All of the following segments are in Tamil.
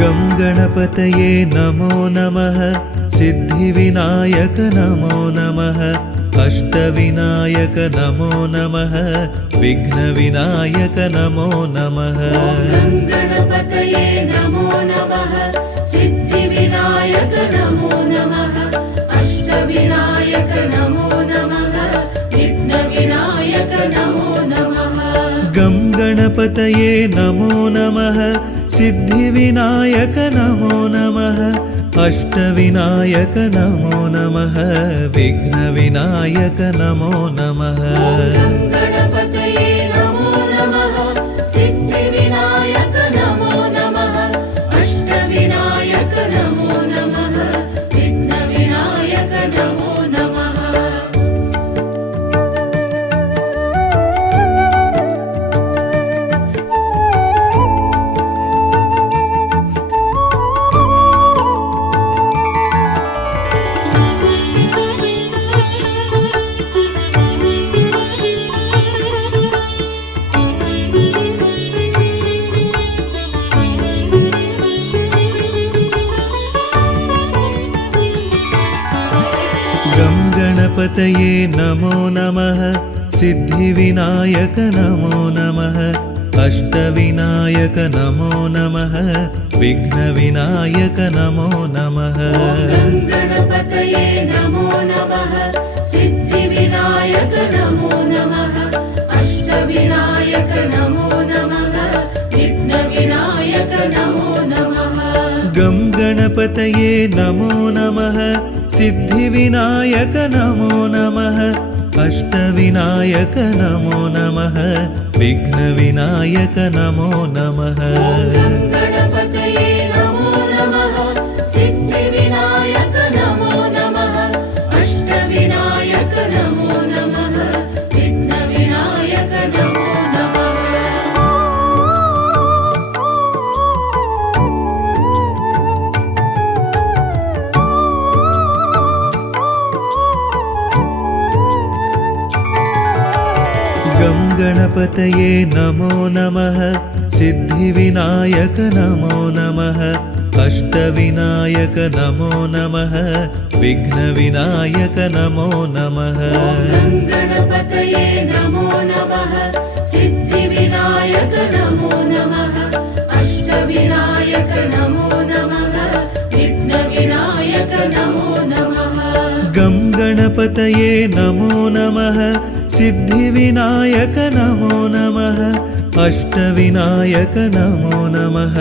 गं गणपतये नमो नमः सिद्धिविनायक नमो नमः अष्टविनायक नमो नमः विघ्नविनायक नमो नमः गं गणपतये नमो नमः सिद्धिविनायक नमो नमः अष्टविनायक नमो नमः विघ्नविनायक नमो नमः गं गणपतये नमो नमः सिद्धिविनायक नमो नमः अष्टविनायक नमो नमः विघ्नविनायक नमो नमः गं गणपतये नमो नमः सिद्धिविनायक नमो नमः अष्टविनायक नमो नमः विघ्नविनायक नमो नमः गं गणपतये नमो नमः सिद्धिविनायक नमो नमः अष्टविनायक नमो नमः विघ्नविनायक नमो नमः गं गणपतये नमो नमः सिद्धिविनायक नमो नमः अष्टविनायक नमो नमः विघ्नविनायक नमो नमः गं गणपतये नमो नमः सिद्धिविनायक नमो नमः अष्टविनायक नमो नमः विघ्नविनायक नमो नमः गं गणपतये नमो नमः सिद्धिविनायक नमो नमः अष्टविनायक नमो नमः विघ्नविनायक नमो नमः गं गणपतये नमो नमः सिद्धिविनायक नमो नमः अष्टविनायक नमो नमः विघ्नविनायक नमो नमः गं गणपतये नमो नमः सिद्धिविनायक नमो नमः अष्टविनायक नमो नमः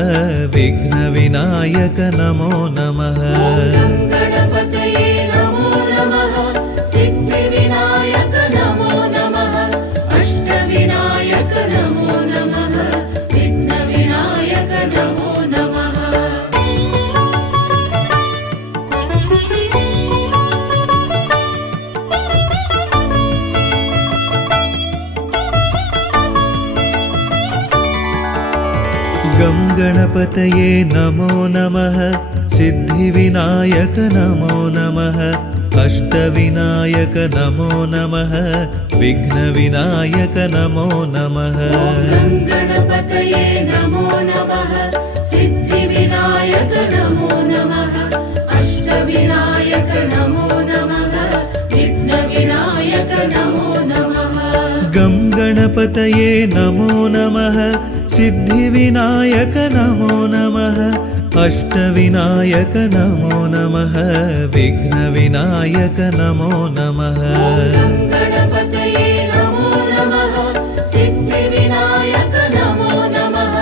विघ्नविनायक नमो नमः गं गणपतये नमो नमः सिद्धिविनायक नमो नमः अष्टविनायक नमो नमः विघ्नविनायक नमो नमः गं गणपतये नमो नमः सिद्धिविनायक नमो नमः अष्टविनायक नमो नमः विघ्नविनायक नमो नमः गं गणपतये नमो नमः सिद्धिविनायक नमो नमः अष्टविनायक नमो नमः विघ्नविनायक नमो नमः गं गणपतये नमो नमः सिद्धिविनायक नमो नमः अष्टविनायक नमो नमः विघ्नविनायक नमो नमः गं गणपतये नमो नमः सिद्धिविनायक नमो नमः अष्टविनायक नमो नमः विघ्नविनायक नमो नमः गं गणपतये नमो नमः सिद्धिविनायक नमो नमः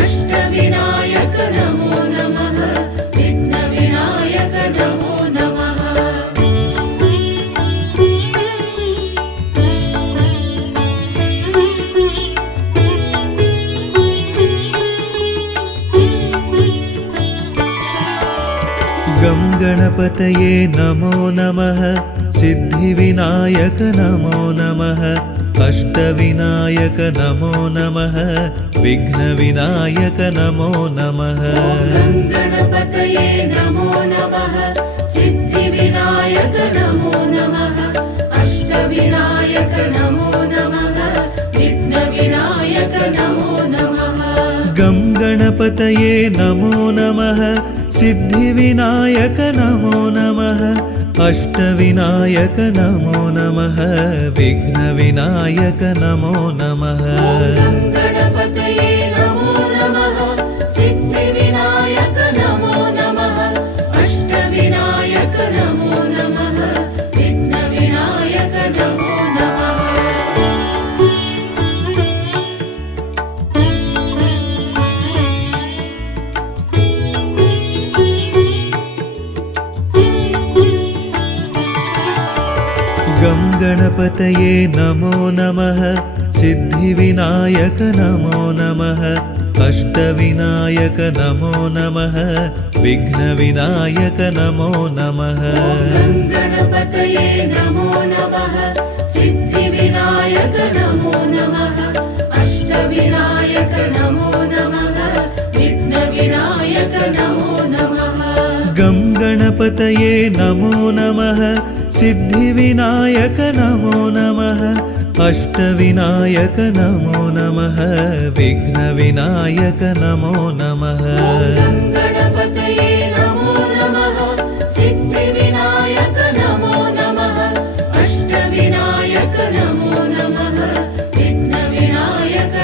अष्टविनायक नमो नमः विघ्नविनायक नमो नमः गं गणपतये नमो नमः सिद्धिविनायक नमो नमः अष्टविनायक नमो नमः विघ्नविनायक नमो नमः गं गणपतये नमो नमः सिद्धिविनायक नमो नमः अष्टविनायक नमो नमः विघ्नविनायक नमो नमः गं गणपतये गणपतये नमो नमः सिद्धिविनायक नमो नमः अष्टविनायक नमो नमः विघ्नविनायक नमो नमः गणपतये नमो नमः सिद्धिविनायक नमो नमः अष्टविनायक नमो नमः विघ्नविनायक नमो नमः गं गणपतये नमो नमः सिद्धिविनायक नमो नमः अष्टविनायक नमो नमः विघ्नविनायक नमो नमः गणपतये नमो नमः सिद्धिविनायक नमो नमः अष्टविनायक नमो नमः विघ्नविनायक नमो नमः गं गणपतये नमो नमः सिद्धिविनायक नमो नमः अष्टविनायक नमो नमः विघ्नविनायक नमो नमः गणपतये नमो नमः सिद्धिविनायक नमो नमः अष्टविनायक नमो नमः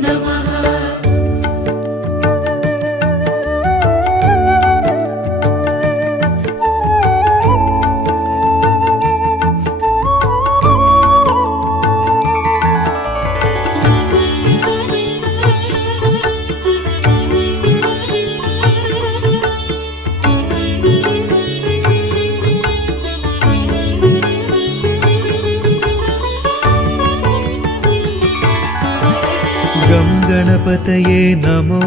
विघ्नविनायक नमो नमः गं गणपतये नमो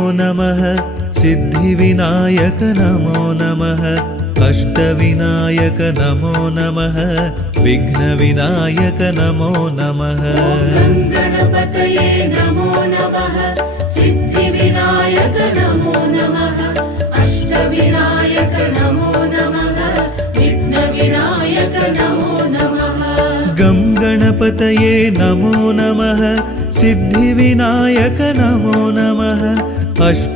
नमः सिद्धिविनायक नमो नमः अष्टविनायक नमो नमः विघ्नविनायक नमो नमः गणपतये नमो नमः सिद्धिविनायक नमो नमः अष्टविनायक नमो नमः विघ्नविनायक नमो नमः गं गणपतये नमो नमः सिद्धिविनायक नमो नमः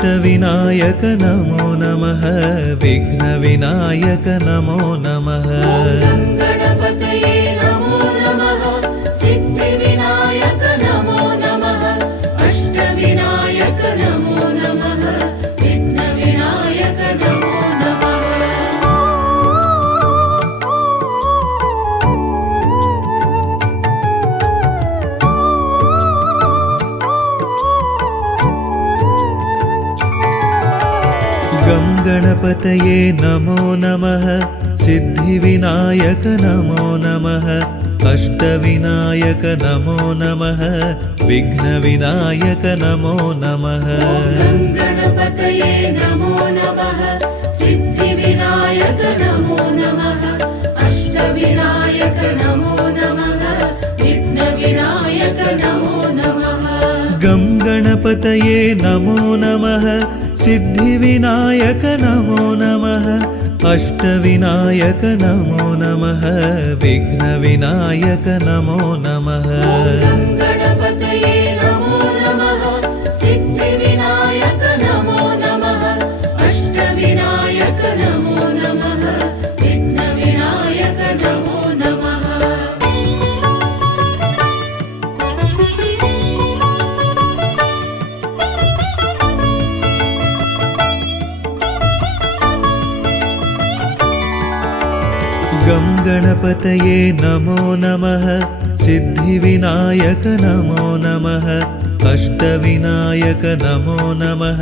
अष्टविनायक नमो नमः विघ्नविनायक नमो नमः गणपतये नमो नमः सिद्धिविनायक नमो नमः अष्टविनायक नमो नमः विघ्नविनायक नमो नमः गं गणपतये नमो नमः सिद्धिविनायक नमो नमः अष्टविनायक नमो नमः विघ्नविनायक नमो नमः गणपतये नमो नमः सिद्धिविनायक नमो नमः अष्टविनायक नमो नमः विघ्नविनायक नमो नमः गं गणपतये नमो नमः सिद्धिविनायक नमो नमः अष्टविनायक नमो नमः विघ्नविनायक नमो नमः गणपतये नमो नमः सिद्धिविनायक नमो नमः अष्टविनायक नमो नमः विघ्नविनायक नमो नमः गं गणपतये नमो नमः सिद्धिविनायक नमो नमः अष्टविनायक नमो नमः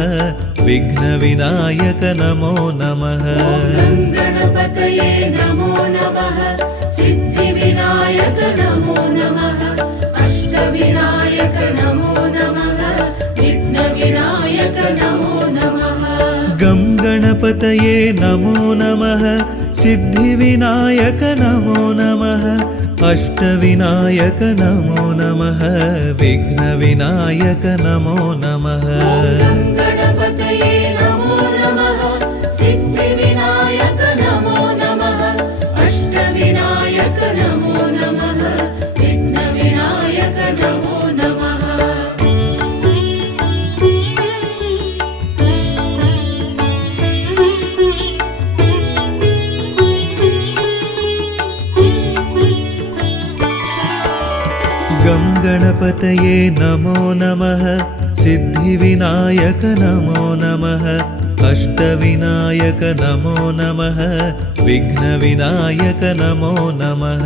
विघ्नविनायक नमो नमः गणपतये नमो नमः सिद्धिविनायक नमो नमः अष्टविनायक नमो नमः विघ्नविनायक नमो नमः गं गणपतये नमो नमः सिद्धिविनायक नमो नमः अष्टविनायक नमो नमः विघ्नविनायक नमो नमः गणपतये नमो नमः सिद्धिविनायक नमो नमः अष्टविनायक नमो नमः विघ्नविनायक नमो नमः गणपतये नमो नमः सिद्धिविनायक नमो नमः अष्टविनायक नमो नमः विघ्नविनायक नमो नमः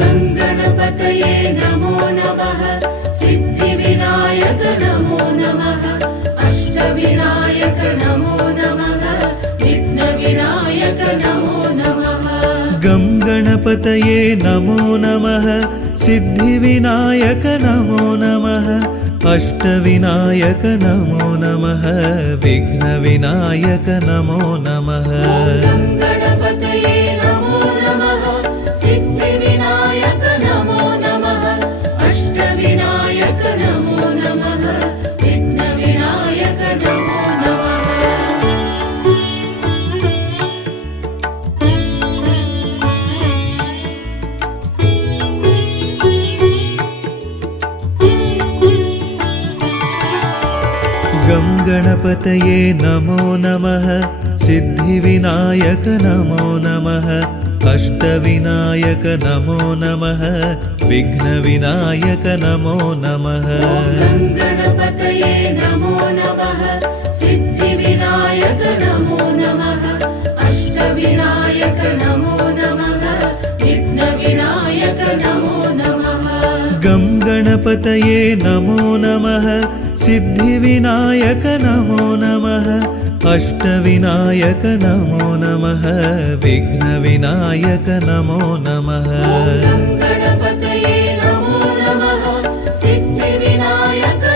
गं गणपतये नमो नमः सिद्धिविनायक नमो नमः अष्टविनायक नमो नमः विघ्नविनायक नमो नमः गं गणपतये नमो नमः सिद्धिविनायक नमो नमः अष्टविनायक नमो नमः विघ्नविनायक नमो नमः गं गणपतये नमो नमः सिद्धिविनायक नमो नमः अष्टविनायक नमो नमः विघ्नविनायक नमो नमः गं गणपतये नमो नमः सिद्धिविनायक नमो नमः अष्टविनायक नमो नमः विघ्नविनायक नमो नमः गं गणपतये नमो नमः सिद्धिविनायक नमो नमः अष्टविनायक नमो नमः विघ्नविनायक नमो नमः गं गणपतये नमो नमः सिद्धिविनायक नमो नमः अष्टविनायक नमो नमः विघ्नविनायक नमो नमः गं गणपतये नमो नमः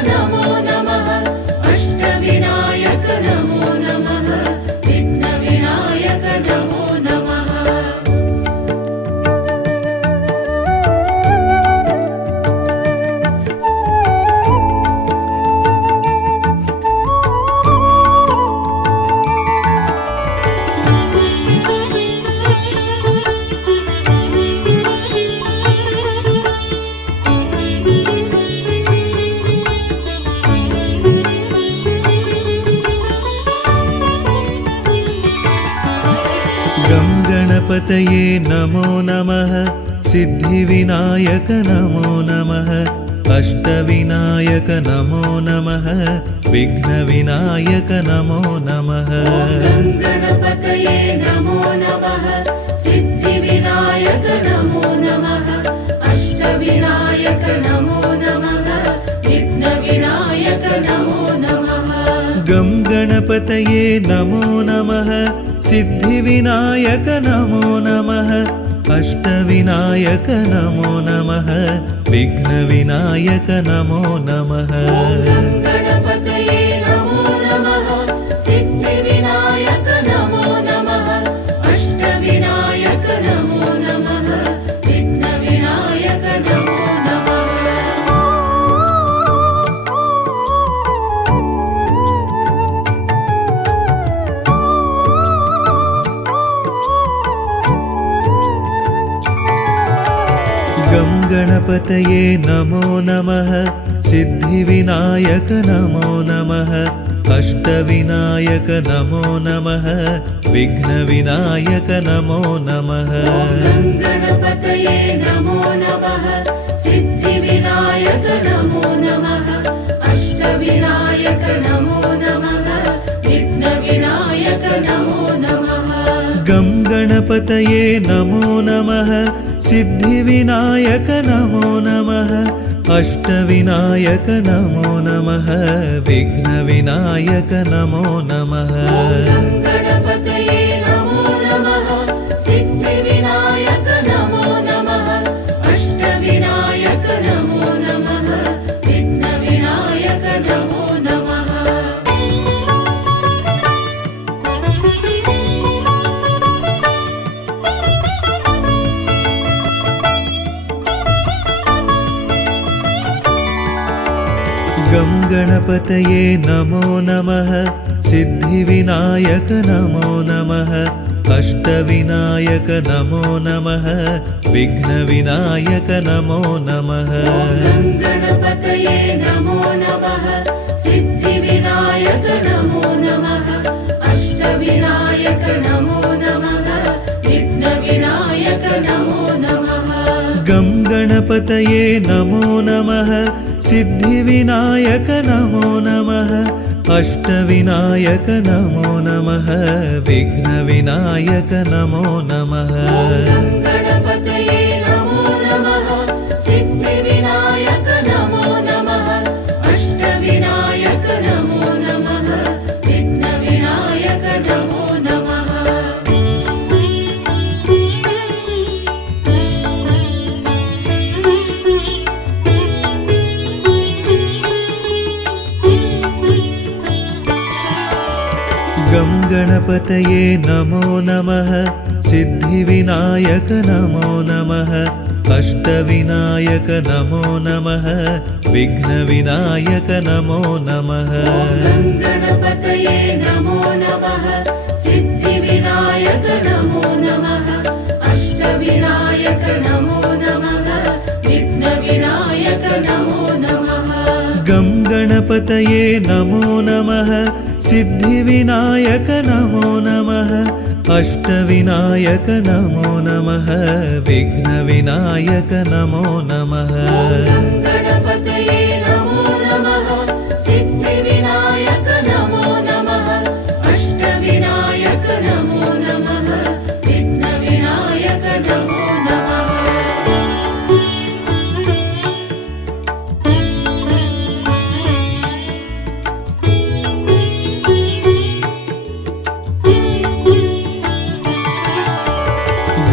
सिद्धिविनायक नमो नमः अष्टविनायक नमो नमः विघ्नविनायक नमो नमः गं गणपतये नमो नमः सिद्धिविनायक नमो नमः अष्टविनायक नमो नमः विघ्नविनायक नमो नमः गं गणपतये नमो नमः सिद्धिविनायक नमो नमः अष्टविनायक नमो नमः विघ्नविनायक नमो नमः गं गणपतये नमो नमः सिद्धिविनायक नमो नमः अष्टविनायक नमो नमः विघ्नविनायक नमो नमः गं गणपतये नमो नमः सिद्धिविनायक नमो नमः अष्टविनायक नमो नमः विघ्नविनायक नमो नमः गं गणपतये नमो नमः सिद्धिविनायक नमो नमः अष्टविनायक नमो नमः विघ्नविनायक नमो नमः गं गणपतये नमो नमः सिद्धिविनायक नमो नमः अष्टविनायक नमो नमः विघ्नविनायक नमो नमः गं गणपतये नमो नमः सिद्धिविनायक नमो नमः अष्टविनायक नमो नमः विघ्नविनायक नमो नमः गं गणपतये नमो नमः सिद्धिविनायक नमो नमः अष्टविनायक नमो नमः विघ्नविनायक नमो नमः गं गणपतये नमो नमः सिद्धिविनायक नमो नमः अष्टविनायक नमो नमः विघ्नविनायक नमो नमः गं गणपतये नमो नमः सिद्धिविनायक नमो नमः अष्टविनायक नमो नमः विघ्नविनायक नमो नमः गं गणपतये गङ्गणपतये नमो नमः सिद्धिविनायक नमो नमः अष्टविनायक नमो नमः विघ्नविनायक नमो नमः गणपतये नमो नमः सिद्धिविनायक नमो नमः अष्टविनायक नमो नमः विघ्नविनायक नमो नमः गं गणपतये नमो नमः सिद्धिविनायक नमो नमः अष्टविनायक नमो नमः विघ्नविनायक नमो नमः गणपतये नमो नमः सिद्धिविनायक नमो नमः अष्टविनायक नमो नमः विघ्नविनायक नमो नमः गं गणपतये नमो नमः सिद्धिविनायक नमो नमः अष्टविनायक नमो नमः विघ्नविनायक नमो नमः गणपतये नमो नमः सिद्धिविनायक नमो नमः अष्टविनायक नमो नमः विघ्नविनायक नमो नमः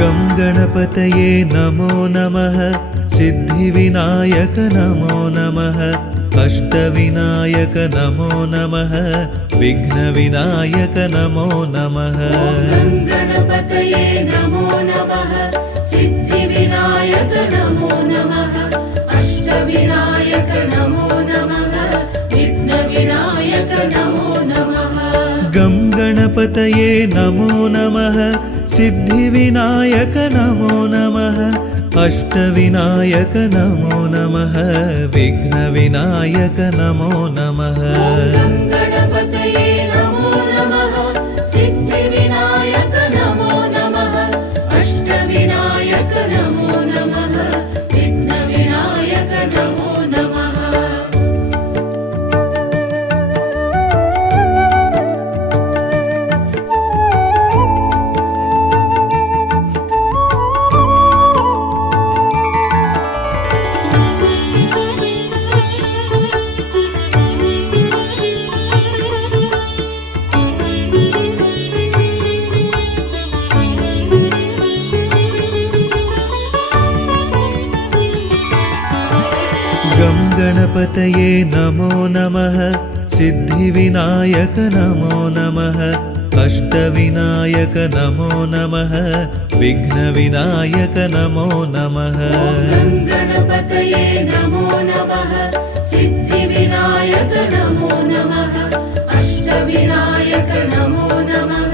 गं गणपतये नमो नमः सिद्धिविनायक नमो नमः अष्टविनायक नमो नमः विघ्नविनायक नमो नमः गणपतये नमो नमः सिद्धिविनायक नमो नमः अष्टविनायक नमो नमः विघ्नविनायक नमो नमः गं गणपतये नमो नमः सिद्धिविनायक नमो नमः अष्टविनायक नमो नमः विघ्नविनायक नमो नमः गणपतये नमो नमः सिद्धिविनायक नमो नमः अष्टविनायक नमो नमः विघ्नविनायक नमो नमः गं गणपतये नमो नमः सिद्धिविनायक नमो नमः अष्टविनायक नमो नमः विघ्नविनायक नमो नमः गणपतये नमो नमः सिद्धिविनायक नमो नमः अष्टविनायक नमो नमः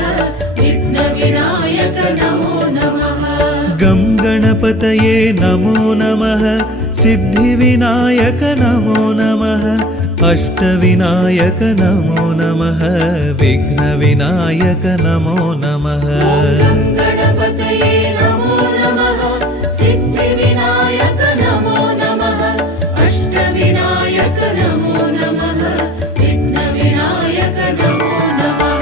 विघ्नविनायक नमो नमः गं गणपतये नमो नमः सिद्धिविनायक नमो नमः अष्टविनायक नमो नमः विघ्नविनायक नमो नमः गणपतये नमो नमः सिद्धिविनायक नमो नमः अष्टविनायक नमो नमः विघ्नविनायक नमो नमः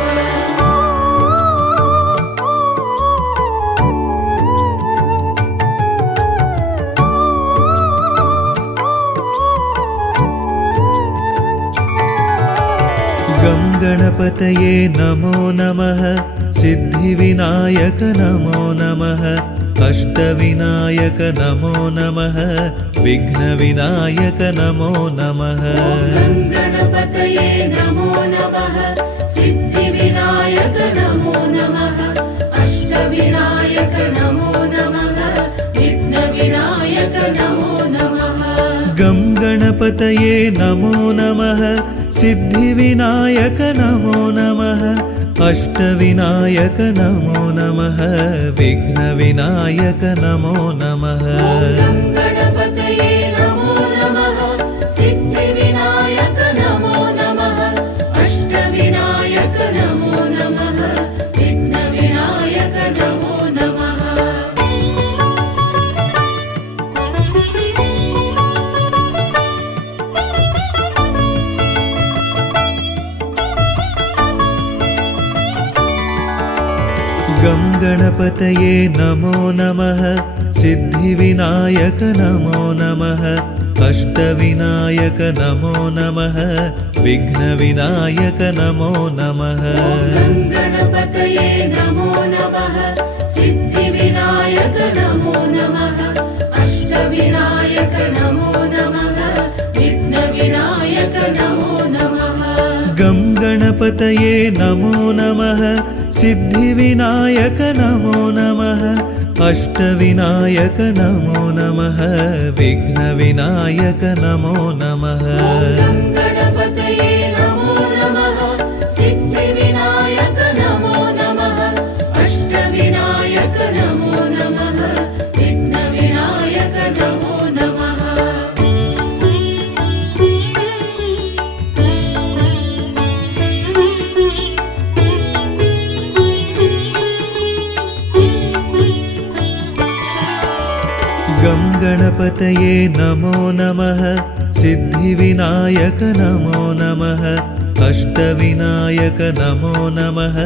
गं गणपतये नमो नमः सिद्धिविनायक नमो नमः अष्टविनायक नमो नमः विघ्नविनायक नमो नमः गणपतये नमो नमः सिद्धिविनायक नमो नमः अष्टविनायक नमो नमः विघ्नविनायक नमो नमः गं गणपतये नमो नमः सिद्धिविनायक नमो नमः अष्टविनायक नमो नमः विघ्नविनायक नमो नमः गणपतये नमो नमः सिद्धिविनायक नमो नमः अष्टविनायक नमो नमः विघ्नविनायक नमो नमः गङ्गणपतये नमो नमः सिद्धिविनायक नमो नमः अष्टविनायक नमो नमः विघ्नविनायक नमो नमः गणपतये नमो नमः सिद्धिविनायक नमो नमः अष्टविनायक नमो नमः विघ्नविनायक नमो नमः गं गणपतये नमो नमः सिद्धिविनायक नमो नमः अष्टविनायक नमो नमः विघ्नविनायक नमो नमः गणपतये नमो नमः सिद्धिविनायक नमो नमः अष्टविनायक नमो नमः विघ्नविनायक नमो नमः गं गणपतये नमो नमः सिद्धिविनायक नमो नमः अष्टविनायक नमो नमः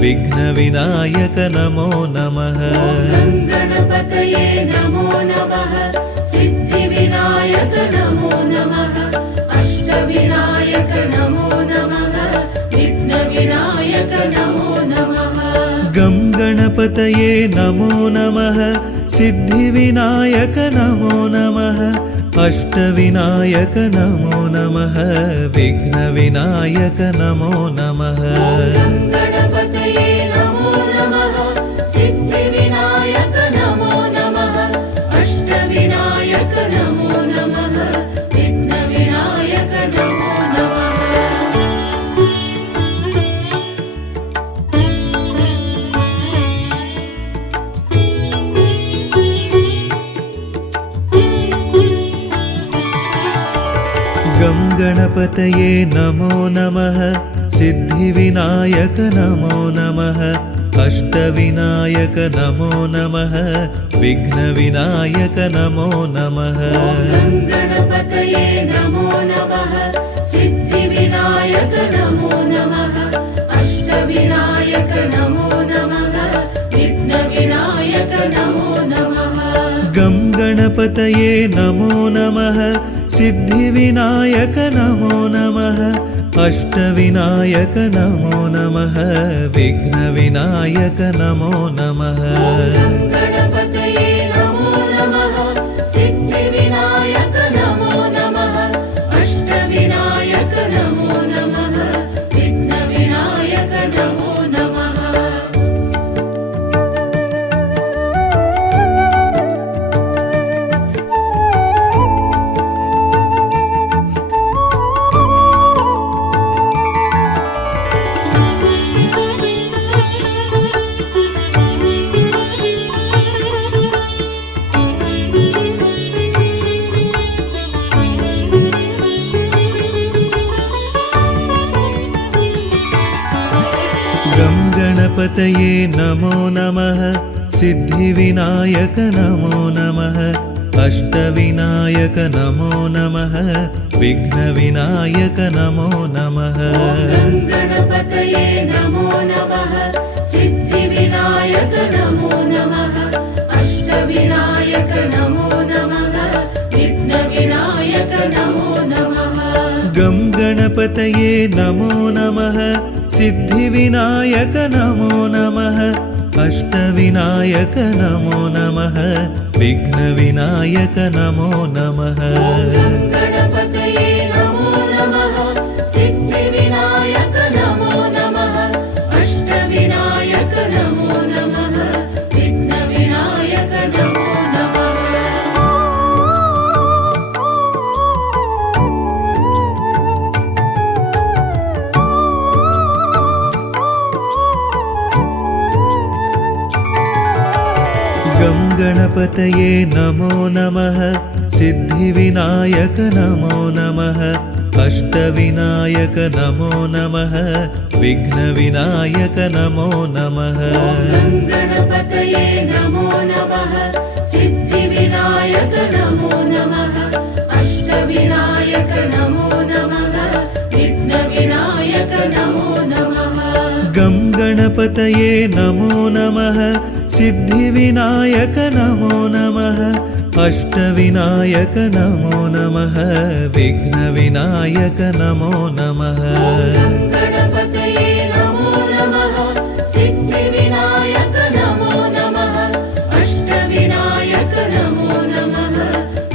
विघ्नविनायक नमो नमः गणपतये नमो नमः सिद्धिविनायक नमो नमः अष्टविनायक नमो नमः विघ्नविनायक नमो नमः गं गणपतये नमो नमः सिद्धिविनायक नमो नमः अष्टविनायक नमो नमः विघ्नविनायक नमो नमः गणपतये नमो नमः सिद्धिविनायक नमो नमः अष्टविनायक नमो नमः विघ्नविनायक नमो नमः गं गणपतये नमो नमः सिद्धिविनायक नमो नमः अष्टविनायक नमो नमः विघ्नविनायक नमो नमः गणपतये नमो नमः सिद्धिविनायक नमो नमः अष्टविनायक नमो नमः विघ्नविनायक नमो नमः गं गणपतये नमो नमः सिद्धिविनायक नमो नमः अष्टविनायक नमो नमः विघ्नविनायक नमो नमः गणपतये नमो नमः सिद्धिविनायक नमो नमः अष्टविनायक नमो नमः विघ्नविनायक नमो नमः गं गणपतये नमो नमः सिद्धिविनायक नमो नमः अष्टविनायक नमो नमः विघ्नविनायक नमो नमः गणपतये नमो नमः सिद्धिविनायक नमो नमः अष्टविनायक नमो नमः विघ्नविनायक नमो नमः गं गणपतये नमो नमः सिद्धिविनायक नमो नमः अष्टविनायक नमो नमः विघ्नविनायक नमो नमः गणपतये नमो नमः सिद्धिविनायक नमो नमः अष्टविनायक नमो नमः विघ्नविनायक नमो नमः गं गणपतये नमो नमः सिद्धिविनायक नमो नमः अष्टविनायक नमो नमः विघ्नविनायक नमो नमः गणपतये नमो नमः सिद्धिविनायक नमो नमः अष्टविनायक नमो नमः विघ्नविनायक नमो नमः गं गणपतये गङ्गणपतये नमो नमः सिद्धिविनायक नमो नमः अष्टविनायक नमो नमः विघ्नविनायक नमो नमः गणपतये नमो नमः सिद्धिविनायक नमो नमः अष्टविनायक नमो नमः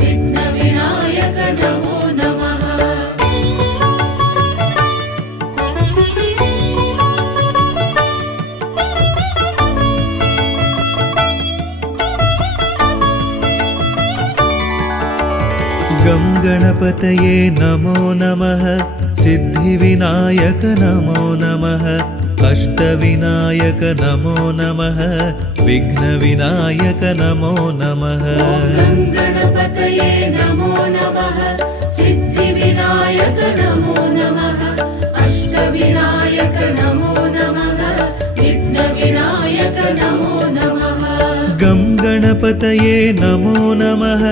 विघ्नविनायक नमो नमः गं गणपतये नमो नमः सिद्धिविनायक नमो नमः अष्टविनायक नमो नमः विघ्नविनायक नमो नमः गणपतये नमो नमः सिद्धिविनायक नमो नमः अष्टविनायक नमो नमः विघ्नविनायक नमो नमः गं गणपतये नमो नमः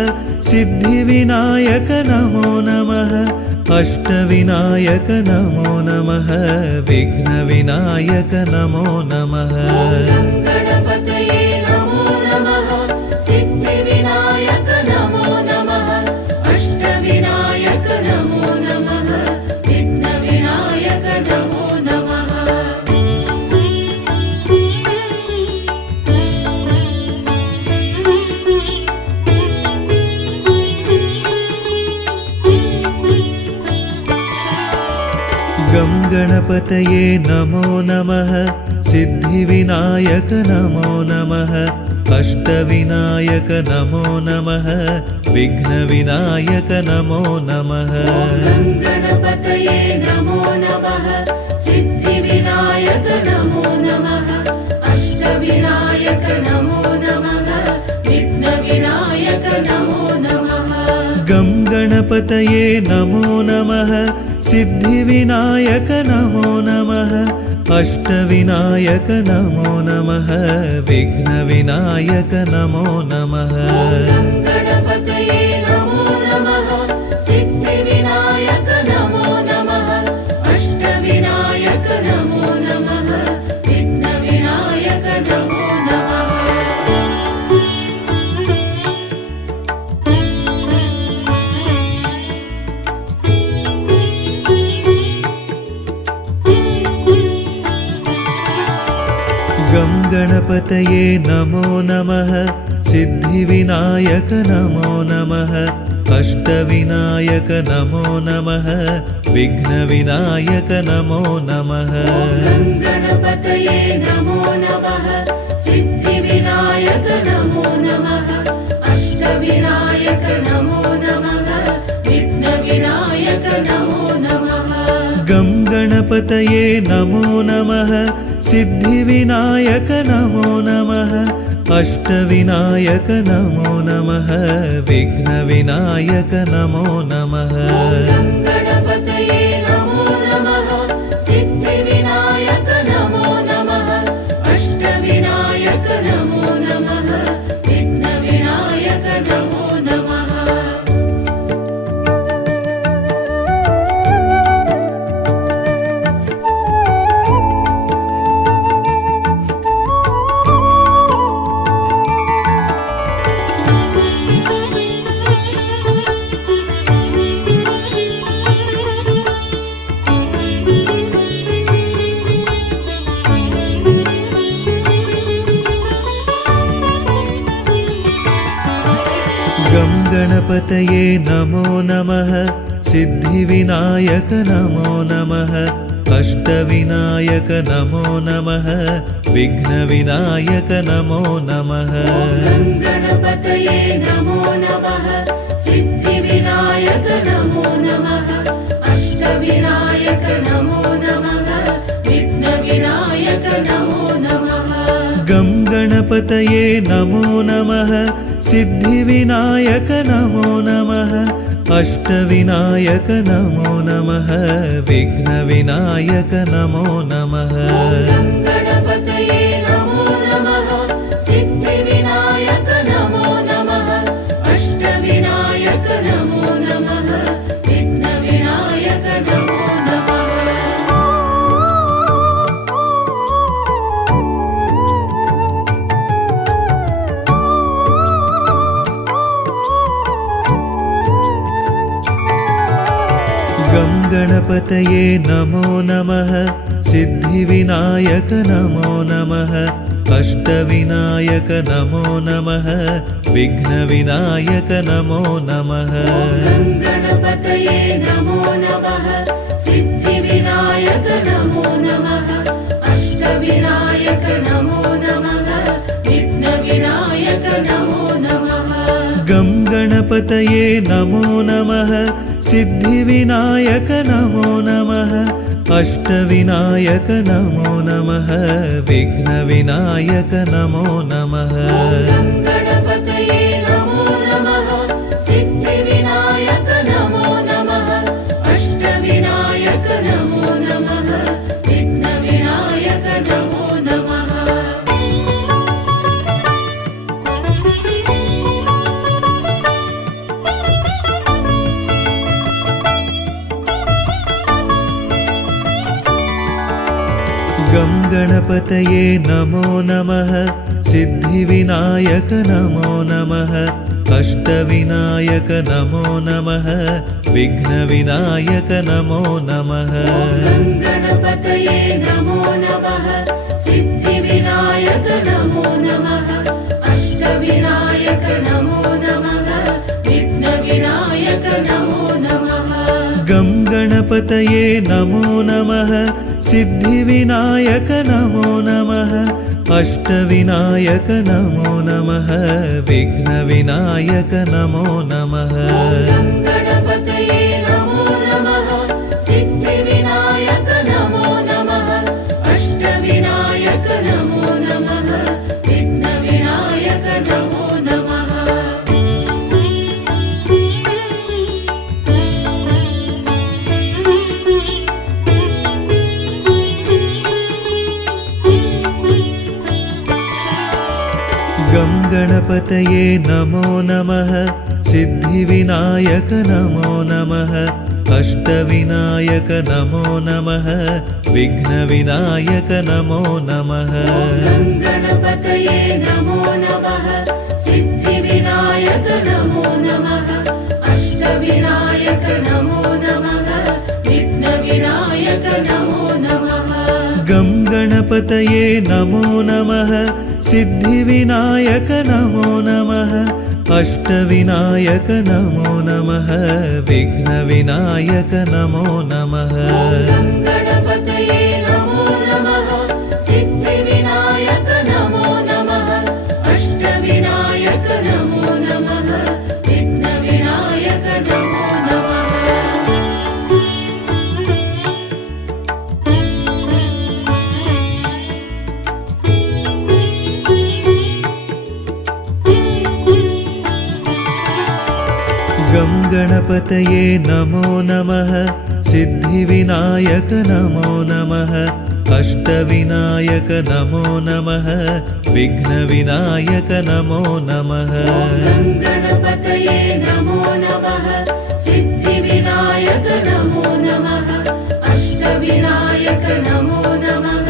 सिद्धिविनायक नमो नमः अष्टविनायक नमो नमः विघ्नविनायक नमो नमः गणपतये नमो नमः सिद्धिविनायक नमो नमः अष्टविनायक नमो नमः विघ्नविनायक नमो नमः गं गणपतये नमो नमः सिद्धिविनायक नमो नमः अष्टविनायक नमो नमः विघ्नविनायक नमो नमः गणपतये नमो नमः सिद्धिविनायक नमो नमः अष्टविनायक नमो नमः विघ्नविनायक नमो नमः गं गणपतये नमो नमः सिद्धिविनायक नमो नमः अष्टविनायक नमो नमः विघ्नविनायक नमो नमः गणपतये नमो नमः सिद्धिविनायक नमो नमः अष्टविनायक नमो नमः विघ्नविनायक नमो नमः गं गणपतये नमो नमः सिद्धिविनायक नमो नमः अष्टविनायक नमो नमः विघ्नविनायक नमो नमः गणपतये नमो नमः सिद्धिविनायक नमो नमः अष्टविनायक नमो नमः विघ्नविनायक नमो नमः गं गणपतये नमो नमः सिद्धिविनायक नमो नमः अष्टविनायक नमो नमः विघ्नविनायक नमो नमः गणपतये नमो नमः सिद्धिविनायक नमो नमः अष्टविनायक नमो नमः विघ्नविनायक नमो नमः गं गणपतये नमो नमः सिद्धिविनायक नमो नमः अष्टविनायक नमो नमः विघ्नविनायक नमो नमः गणपतये नमो नमः सिद्धिविनायक नमो नमः अष्टविनायक नमो नमः विघ्नविनायक नमो नमः गं गणपतये नमो नमः सिद्धिविनायक नमो नमः अष्टविनायक नमो नमः विघ्नविनायक नमो नमः गणपतये नमो नमः सिद्धिविनायक नमो नमः अष्टविनायक नमो नमः विघ्नविनायक नमो नमः गणपतये नमो नमः सिद्धिविनायक नमो नमः अष्टविनायक नमो नमः विघ्नविनायक नमो नमः गं गणपतये नमो नमः सिद्धिविनायक नमो नमः अष्टविनायक नमो नमः विघ्नविनायक नमो नमः गं गणपतये नमो नमः सिद्धिविनायक नमो नमः अष्टविनायक नमो नमः विघ्नविनायक नमो नमः गं गणपतये नमो नमः सिद्धिविनायक नमो नमः अष्टविनायक नमो नमः विघ्नविनायक नमो नमः गं गणपतये नमो नमः सिद्धिविनायक नमो नमः अष्टविनायक नमो नमः विघ्नविनायक नमो नमः गं गणपतये नमो नमः सिद्धिविनायक नमो नमः अष्टविनायक नमो नमः विघ्नविनायक नमो नमः गं गणपतये नमो नमः सिद्धिविनायक नमो नमः अष्टविनायक नमो नमः विघ्नविनायक नमो नमः गं गणपतये नमो नमः सिद्धिविनायक नमो नमः अष्टविनायक नमो नमः विघ्नविनायक नमो नमः गं गणपतये नमो नमः सिद्धिविनायक नमो नमः अष्टविनायक नमो नमः विघ्नविनायक नमो नमः गं गणपतये नमो नमः सिद्धिविनायक नमो नमः अष्टविनायक नमो नमः विघ्नविनायक नमो नमः गं गणपतये नमो नमः सिद्धिविनायक नमो नमः अष्टविनायक नमो नमः विघ्नविनायक नमो नमः गं गणपतये नमो नमः सिद्धिविनायक नमो नमः अष्टविनायक नमो नमः विघ्नविनायक नमो नमः गं गणपतये नमो नमः सिद्धिविनायक नमो नमः अष्टविनायक नमो नमः विघ्नविनायक नमो नमः गं गणपतये नमो नमः सिद्धिविनायक नमो नमः अष्टविनायक नमो नमः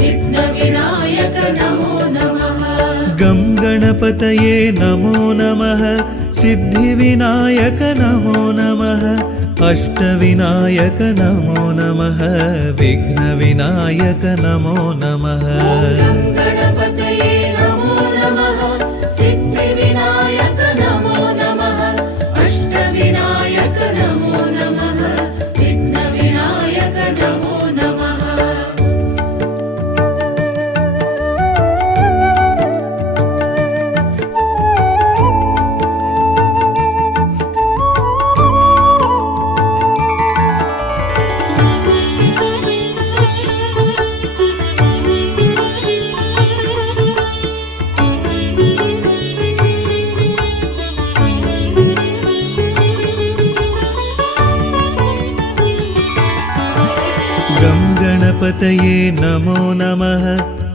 विघ्नविनायक नमो नमः गं गणपतये नमो नमः सिद्धिविनायक नमो नमः अष्टविनायक नमो नमः विघ्नविनायक नमो नमः गं गणपतये नमो नमः सिद्धिविनायक नमो नमः अष्टविनायक नमो नमः विघ्नविनायक नमो नमः गं गणपतये नमो नमः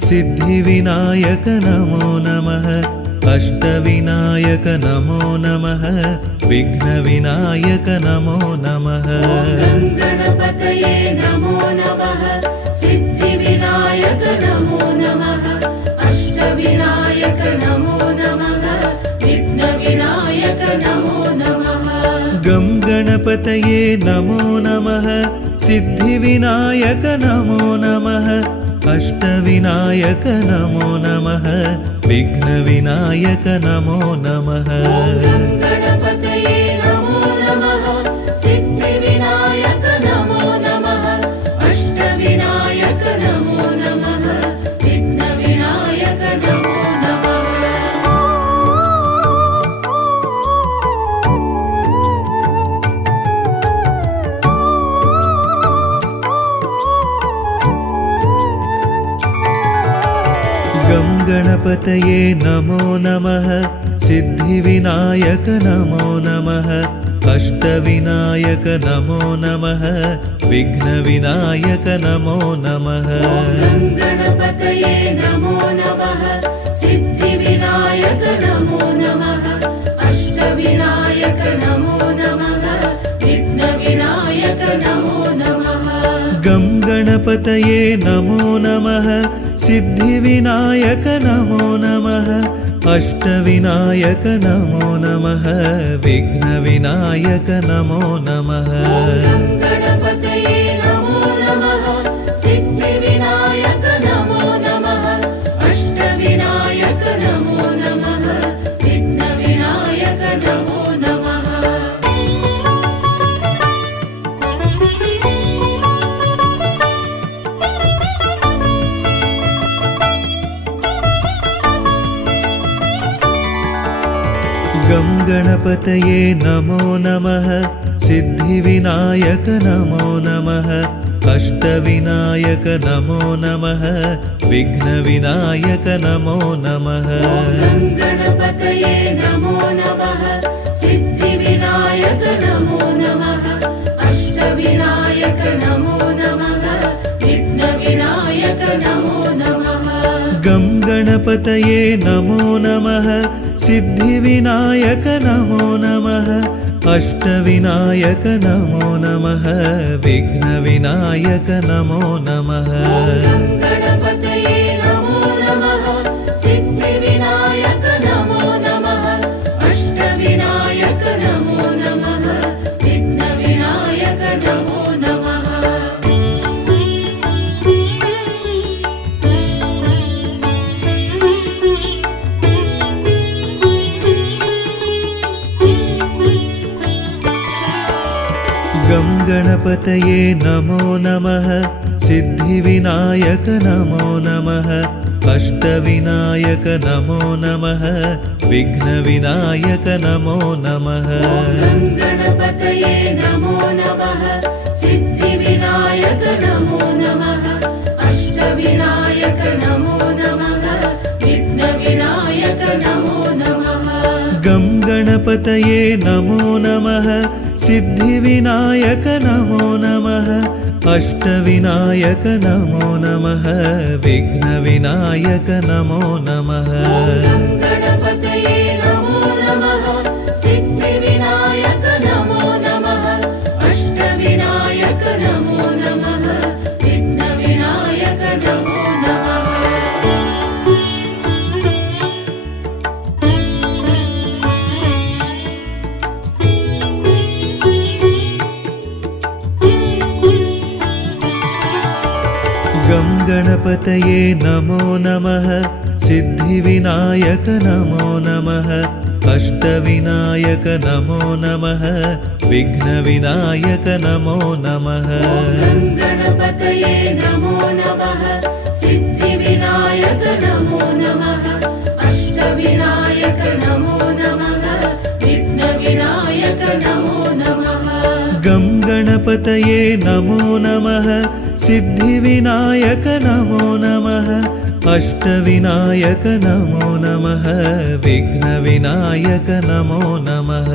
सिद्धिविनायक नमो नमः अष्टविनायक नमो नमः विघ्नविनायक नमो नमः गं गणपतये नमो नमः सिद्धिविनायक नमो नमः अष्टविनायक नमो नमः विघ्नविनायक नमो नमः गं गणपतये गणपतये नमो नमः सिद्धिविनायक नमो नमः अष्टविनायक नमो नमः विघ्नविनायक नमो नमः गणपतये नमो नमः सिद्धिविनायक नमो नमः अष्टविनायक नमो नमः विघ्नविनायक नमो नमः गं गणपतये नमो नमः सिद्धिविनायक नमो नमः अष्टविनायक नमो नमः विघ्नविनायक नमो नमः गणपतये नमो नमः सिद्धिविनायक नमो नमः अष्टविनायक नमो नमः विघ्नविनायक नमो नमः गं गणपतये नमो नमः सिद्धिविनायक नमो नमः अष्टविनायक नमो नमः विघ्नविनायक नमो नमः गणपतये नमो नमः सिद्धिविनायक नमो नमः अष्टविनायक नमो नमः विघ्नविनायक नमो नमः गं गणपतये नमो नमः सिद्धिविनायक नमो नमः अष्टविनायक नमो नमः विघ्नविनायक नमो नमः गणपतये नमो नमः सिद्धिविनायक नमो नमः अष्टविनायक नमो नमः विघ्नविनायक नमो नमः गं गणपतये नमो नमः सिद्धिविनायक नमो नमः अष्टविनायक नमो नमः विघ्नविनायक नमो नमः गणपतये नमो नमः सिद्धिविनायक नमो नमः अष्टविनायक नमो नमः विघ्नविनायक नमो नमः गं गणपतये नमो नमः सिद्धिविनायक नमो नमः अष्टविनायक नमो नमः विघ्नविनायक नमो नमः गणपतये नमो नमः सिद्धिविनायक नमो नमः अष्टविनायक नमो नमः विघ्नविनायक नमो नमः गं गणपतये नमो नमः सिद्धिविनायक नमो नमः अष्टविनायक नमो नमः विघ्नविनायक नमो नमः गणपतये नमो नमः सिद्धिविनायक नमो नमः अष्टविनायक नमो नमः विघ्नविनायक नमो नमः गं गणपतये नमो नमः सिद्धिविनायक नमो नमः अष्टविनायक नमो नमः विघ्नविनायक नमो नमः गणपतये नमो नमः सिद्धिविनायक नमो नमः अष्टविनायक नमो नमः विघ्नविनायक नमो नमः गं गणपतये नमो नमः सिद्धिविनायक नमो नमः अष्टविनायक नमो नमः विघ्नविनायक नमो नमः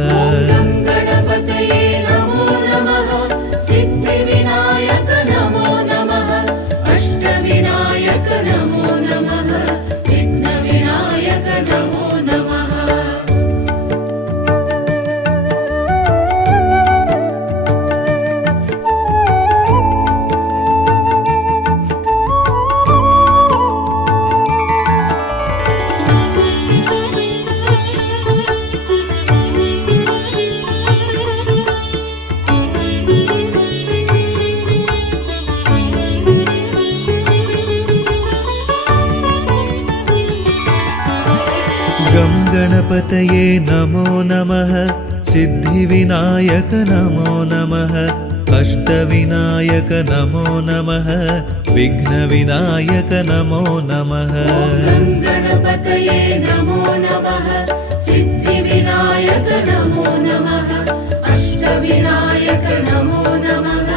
गणपतये नमो नमः सिद्धिविनायक नमो नमः अष्टविनायक नमो नमः विघ्नविनायक नमो नमः गणपतये नमो नमः सिद्धिविनायक नमो नमः अष्टविनायक नमो नमः विघ्नविनायक नमो नमः गं गणपतये नमो नमः सिद्धिविनायक नमो नमः अष्टविनायक नमो नमः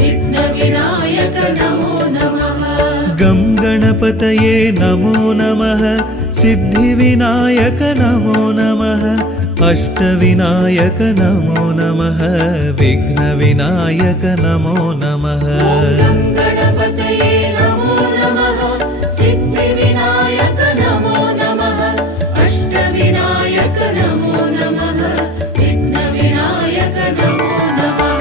विघ्नविनायक नमो नमः गं गणपतये नमो नमः सिद्धिविनायक नमो नमः अष्टविनायक नमो नमः विघ्नविनायक नमो नमः गं गणपतये नमो नमः सिद्धिविनायक नमो नमः अष्टविनायक नमो नमः विघ्नविनायक नमो नमः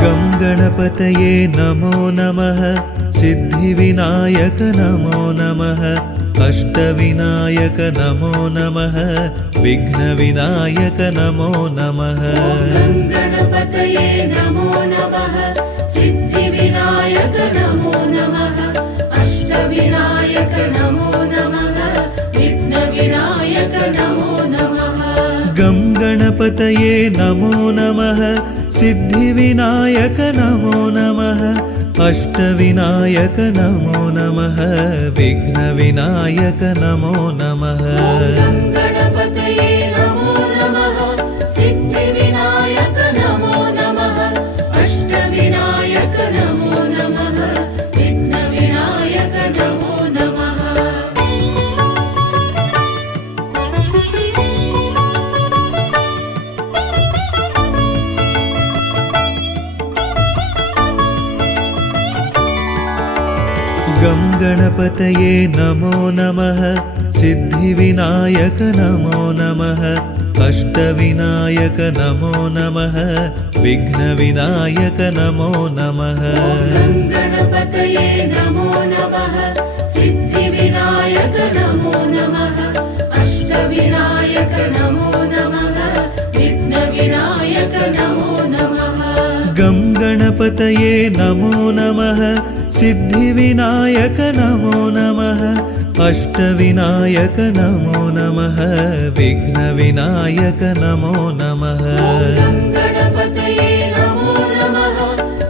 गं गणपतये नमो नमः सिद्धिविनायक नमो नमः अष्टविनायक नमो नमः विघ्नविनायक नमो नमः गं गणपतये नमो नमः सिद्धिविनायक नमो नमः अष्टविनायक नमो नमः विघ्नविनायक नमो नमः गं गणपतये नमो नमः सिद्धिविनायक नमो नमः अष्टविनायक नमो नमः विघ्नविनायक नमो नमः गं गणपतये नमो नमः सिद्धिविनायक नमो नमः अष्टविनायक नमो नमः विघ्नविनायक नमो नमः गं गणपतये नमो नमः सिद्धिविनायक नमो नमः अष्टविनायक नमो नमः विघ्नविनायक नमो नमः गं गणपतये नमो नमः सिद्धिविनायक नमो नमः अष्टविनायक नमो नमः विघ्नविनायक नमो नमः गं गणपतये नमो नमः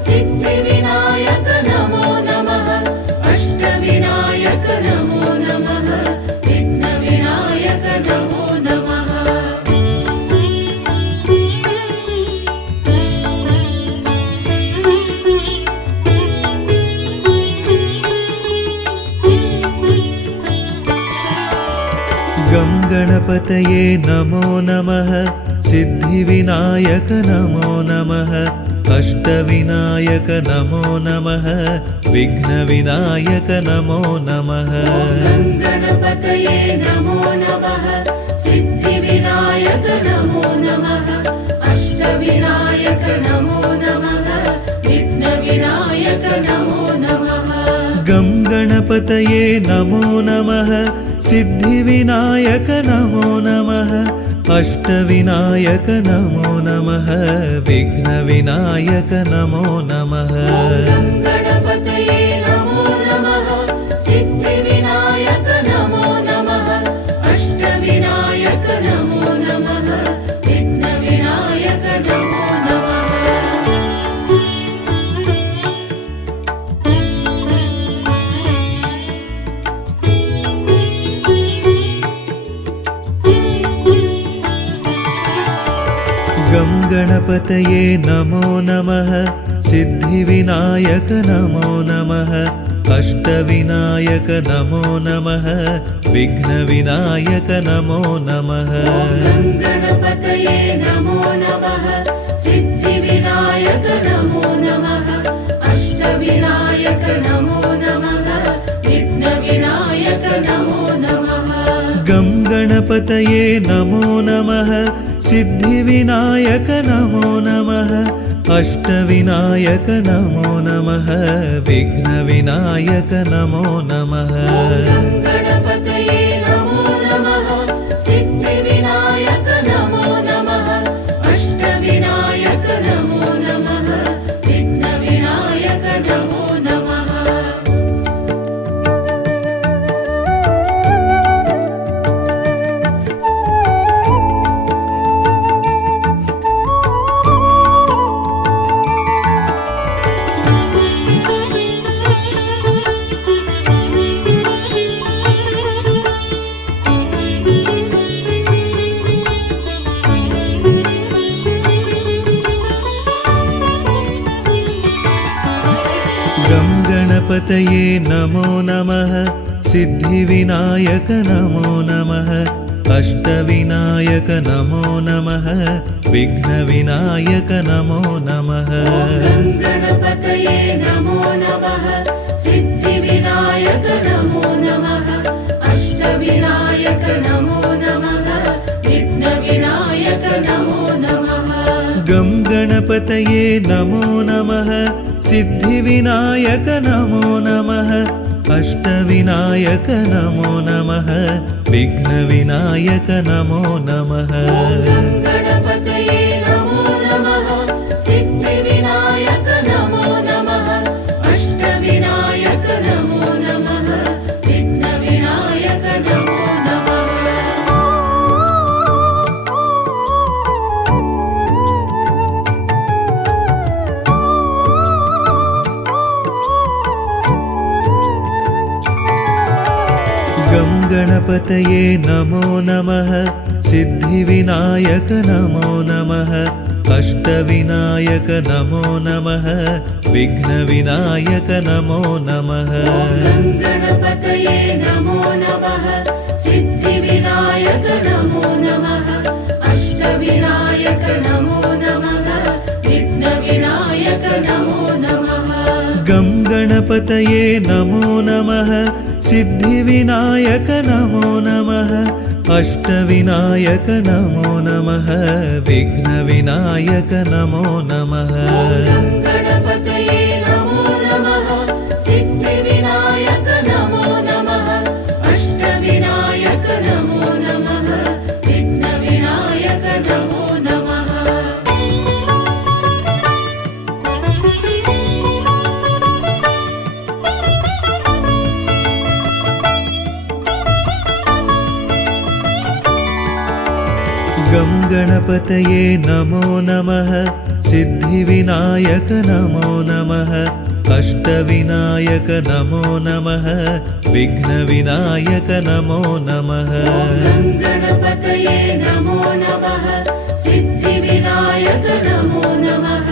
सिद्धिविनायक नमो नमः अष्टविनायक नमो नमः विघ्नविनायक नमो नमः गं गणपतये नमो नमः सिद्धिविनायक नमो नमः अष्टविनायक नमो नमः विघ्नविनायक नमो नमः गं गणपतये नमो नमः सिद्धिविनायक नमो नमः अष्टविनायक नमो नमः विघ्नविनायक नमो नमः गं गणपतये नमो नमः सिद्धिविनायक नमो नमः अष्टविनायक नमो नमः विघ्नविनायक नमो नमः गं गणपतये नमो नमः सिद्धिविनायक नमो नमः अष्टविनायक नमो नमः विघ्नविनायक नमो नमः गं गणपतये नमो नमः सिद्धिविनायक नमो नमः अष्टविनायक नमो नमः विघ्नविनायक नमो नमः गं गणपतये नमो नमः सिद्धिविनायक नमो नमः अष्टविनायक नमो नमः विघ्नविनायक नमो नमः गं गणपतये नमो नमः सिद्धिविनायक नमो नमः अष्टविनायक नमो नमः विघ्नविनायक नमो नमः गं गणपतये नमो नमः सिद्धिविनायक नमो नमः अष्टविनायक नमो नमः विघ्नविनायक नमो नमः गं गणपतये नमो नमः सिद्धिविनायक नमो नमः गणपतये नमो नमः सिद्धिविनायक नमो नमः अष्टविनायक नमो नमः विघ्नविनायक नमो नमः गं गणपतये नमो नमः सिद्धिविनायक नमो नमः अष्टविनायक नमो नमः विघ्नविनायक नमो नमः गं गणपतये नमो नमः सिद्धिविनायक नमो नमः अष्टविनायक नमो नमः विघ्नविनायक नमो नमः गं गणपतये नमो नमः सिद्धिविनायक नमो नमः अष्टविनायक नमो नमः विघ्नविनायक नमो नमः गं गणपतये नमो नमः सिद्धिविनायक नमो नमः अष्टविनायक नमो नमः विघ्नविनायक नमो नमः गं गणपतये नमो नमः सिद्धिविनायक नमो नमः अष्टविनायक नमो नमः विघ्नविनायक नमो नमः गं गणपतये नमो नमः सिद्धिविनायक नमो नमः अष्टविनायक नमो नमः विघ्नविनायक नमो नमः गं गणपतये नमो नमः सिद्धिविनायक नमो नमः अष्टविनायक नमो नमः विघ्नविनायक नमो नमः गं गणपतये नमो नमः सिद्धिविनायक नमो नमः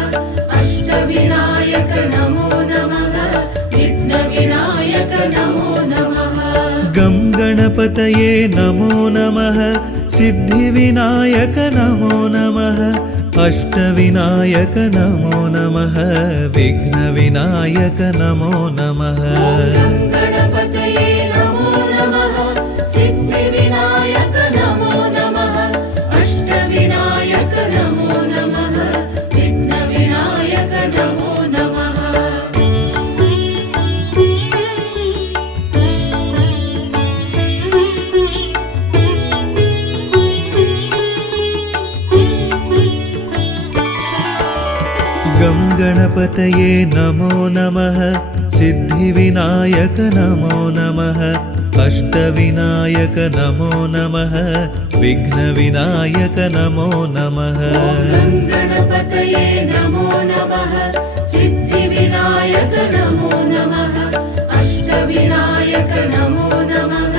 अष्टविनायक नमो नमः विघ्नविनायक नमो नमः गं गणपतये नमो नमः सिद्धिविनायक नमो नमः अष्टविनायक नमो नमः विघ्नविनायक नमो नमः गं गणपतये नमो नमः सिद्धिविनायक नमो नमः अष्टविनायक नमो नमः विघ्नविनायक नमो नमः गं गणपतये नमो नमः सिद्धिविनायक नमो नमः अष्टविनायक नमो नमः विघ्नविनायक नमो नमः गं गणपतये नमो नमः सिद्धिविनायक नमो नमः अष्टविनायक नमो नमः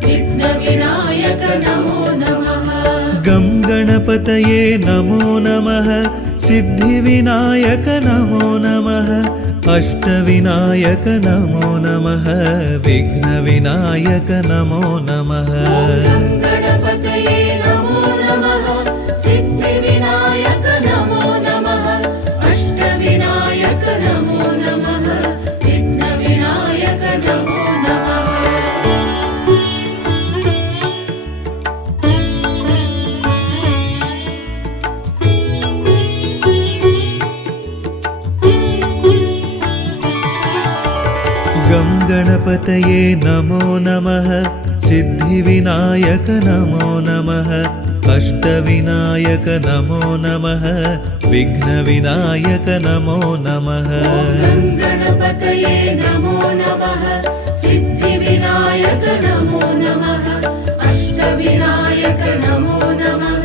विघ्नविनायक नमो नमः गं गणपतये नमो नमः सिद्धिविनायक नमो नमः अष्टविनायक नमो नमः विघ्नविनायक नमो नमः गं गणपतये नमो नमः सिद्धिविनायक नमो नमः अष्टविनायक नमो नमः विघ्नविनायक नमो नमः गं गणपतये नमो नमः सिद्धिविनायक नमो नमः अष्टविनायक नमो नमः विघ्नविनायक नमो नमः गं गणपतये नमो नमः सिद्धिविनायक नमो नमः अष्टविनायक नमो नमः विघ्नविनायक नमो नमः गं गणपतये नमो नमः सिद्धिविनायक नमो नमः अष्टविनायक नमो नमः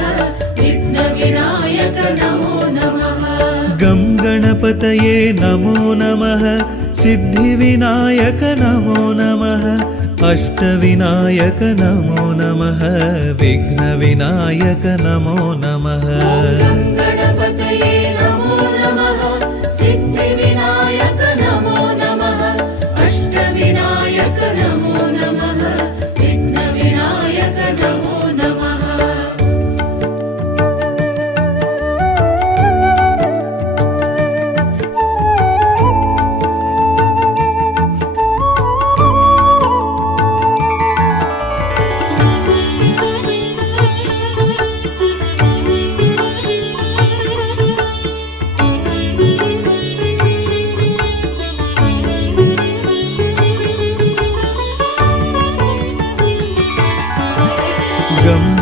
विघ्नविनायक नमो नमः गं गणपतये नमो नमः सिद्धिविनायक नमो नमः अष्टविनायक नमो नमः विघ्नविनायक नमो नमः गं गणपतये नमो नमः सिद्धिविनायक नमो नमः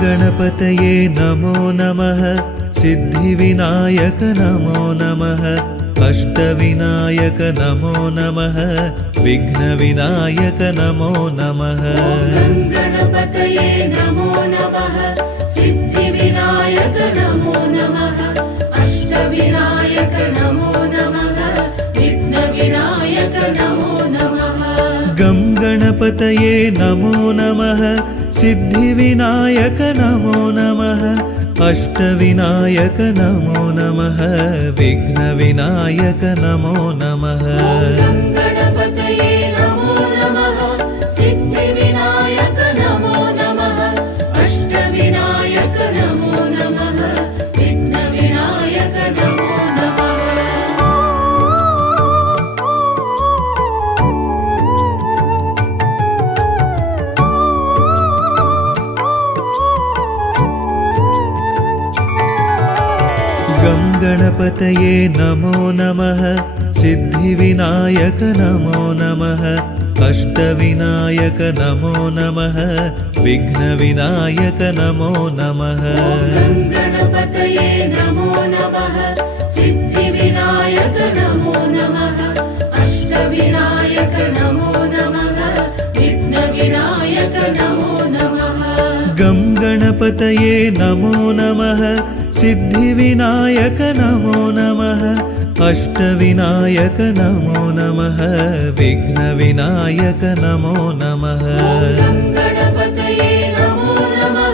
गणपतये नमो नमः सिद्धिविनायक नमो नमः अष्टविनायक नमो नमः विघ्नविनायक नमो नमः गं गणपतये नमो नमः सिद्धिविनायक नमो नमः अष्टविनायक नमो नमः विघ्नविनायक नमो नमः गं गणपतये नमो नमः सिद्धिविनायक नमो नमः अष्टविनायक नमो नमः विघ्नविनायक नमो नमः गं गणपतये नमो नमः सिद्धिविनायक नमो नमः अष्टविनायक नमो नमः विघ्नविनायक नमो नमः गं गणपतये नमो नमः सिद्धिविनायक नमो नमः अष्टविनायक नमो नमः विघ्नविनायक नमो नमः गं गणपतये नमो नमः सिद्धिविनायक नमो नमः अष्टविनायक नमो नमः विघ्नविनायक नमो नमः गं गणपतये नमो नमः सिद्धिविनायक नमो नमः अष्टविनायक नमो नमः विघ्नविनायक नमो नमः गं गणपतये नमो नमः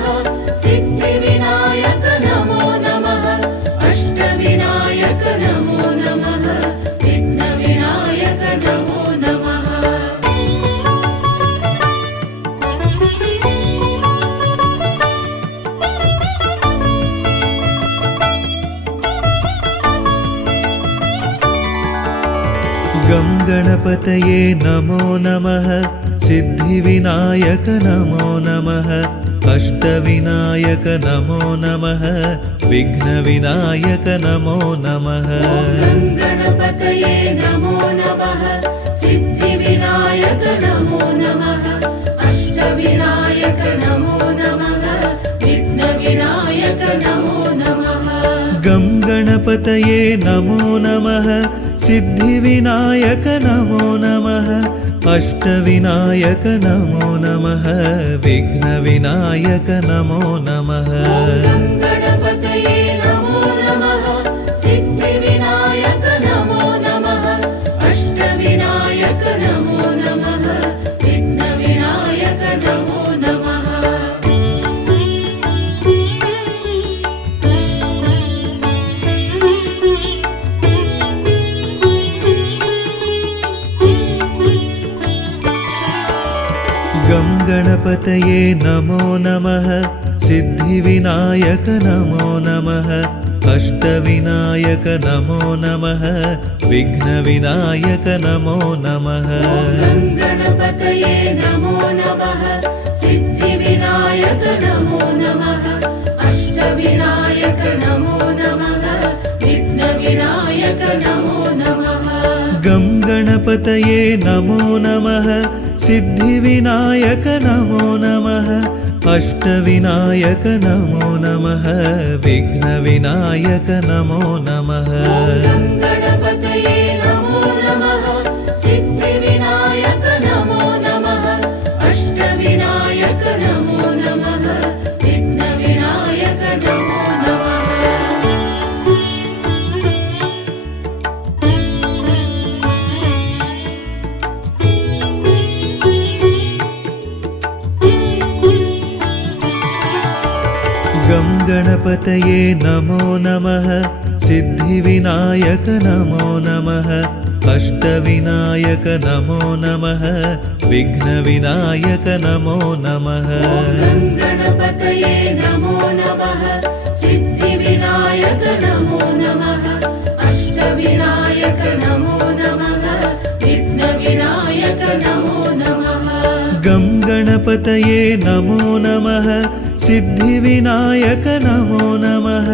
सिद्धिविनायक नमो नमः अष्टविनायक नमो नमः विघ्नविनायक नमो नमः गं गणपतये नमो नमः सिद्धिविनायक नमो नमः अष्टविनायक नमो नमः विघ्नविनायक नमो नमः गं गणपतये नमो नमः सिद्धिविनायक नमो नमः अष्टविनायक नमो नमः विघ्नविनायक नमो नमः गं गणपतये नमो नमः सिद्धिविनायक नमो नमः अष्टविनायक नमो नमः विघ्नविनायक नमो नमः गं गणपतये नमो नमः सिद्धिविनायक नमो नमः अष्टविनायक नमो नमः विघ्नविनायक नमो नमः गं गणपतये नमो नमः सिद्धिविनायक नमो नमः अष्टविनायक नमो नमः विघ्नविनायक नमो नमः गं गणपतये नमो नमः सिद्धिविनायक नमो नमः अष्टविनायक नमो नमः विघ्नविनायक नमो नमः गं गणपतये नमो नमः सिद्धिविनायक नमो नमः अष्टविनायक नमो नमः विघ्नविनायक नमो नमः गं गणपतये नमो नमः सिद्धिविनायक नमो नमः अष्टविनायक नमो नमः विघ्नविनायक नमो नमः गं गणपतये नमो नमः सिद्धिविनायक नमो नमः अष्टविनायक नमो नमः विघ्नविनायक नमो नमः गं गणपतये नमो नमः सिद्धिविनायक नमो नमः अष्टविनायक नमो नमः विघ्नविनायक नमो नमः गं गणपतये नमो नमः सिद्धिविनायक नमो नमः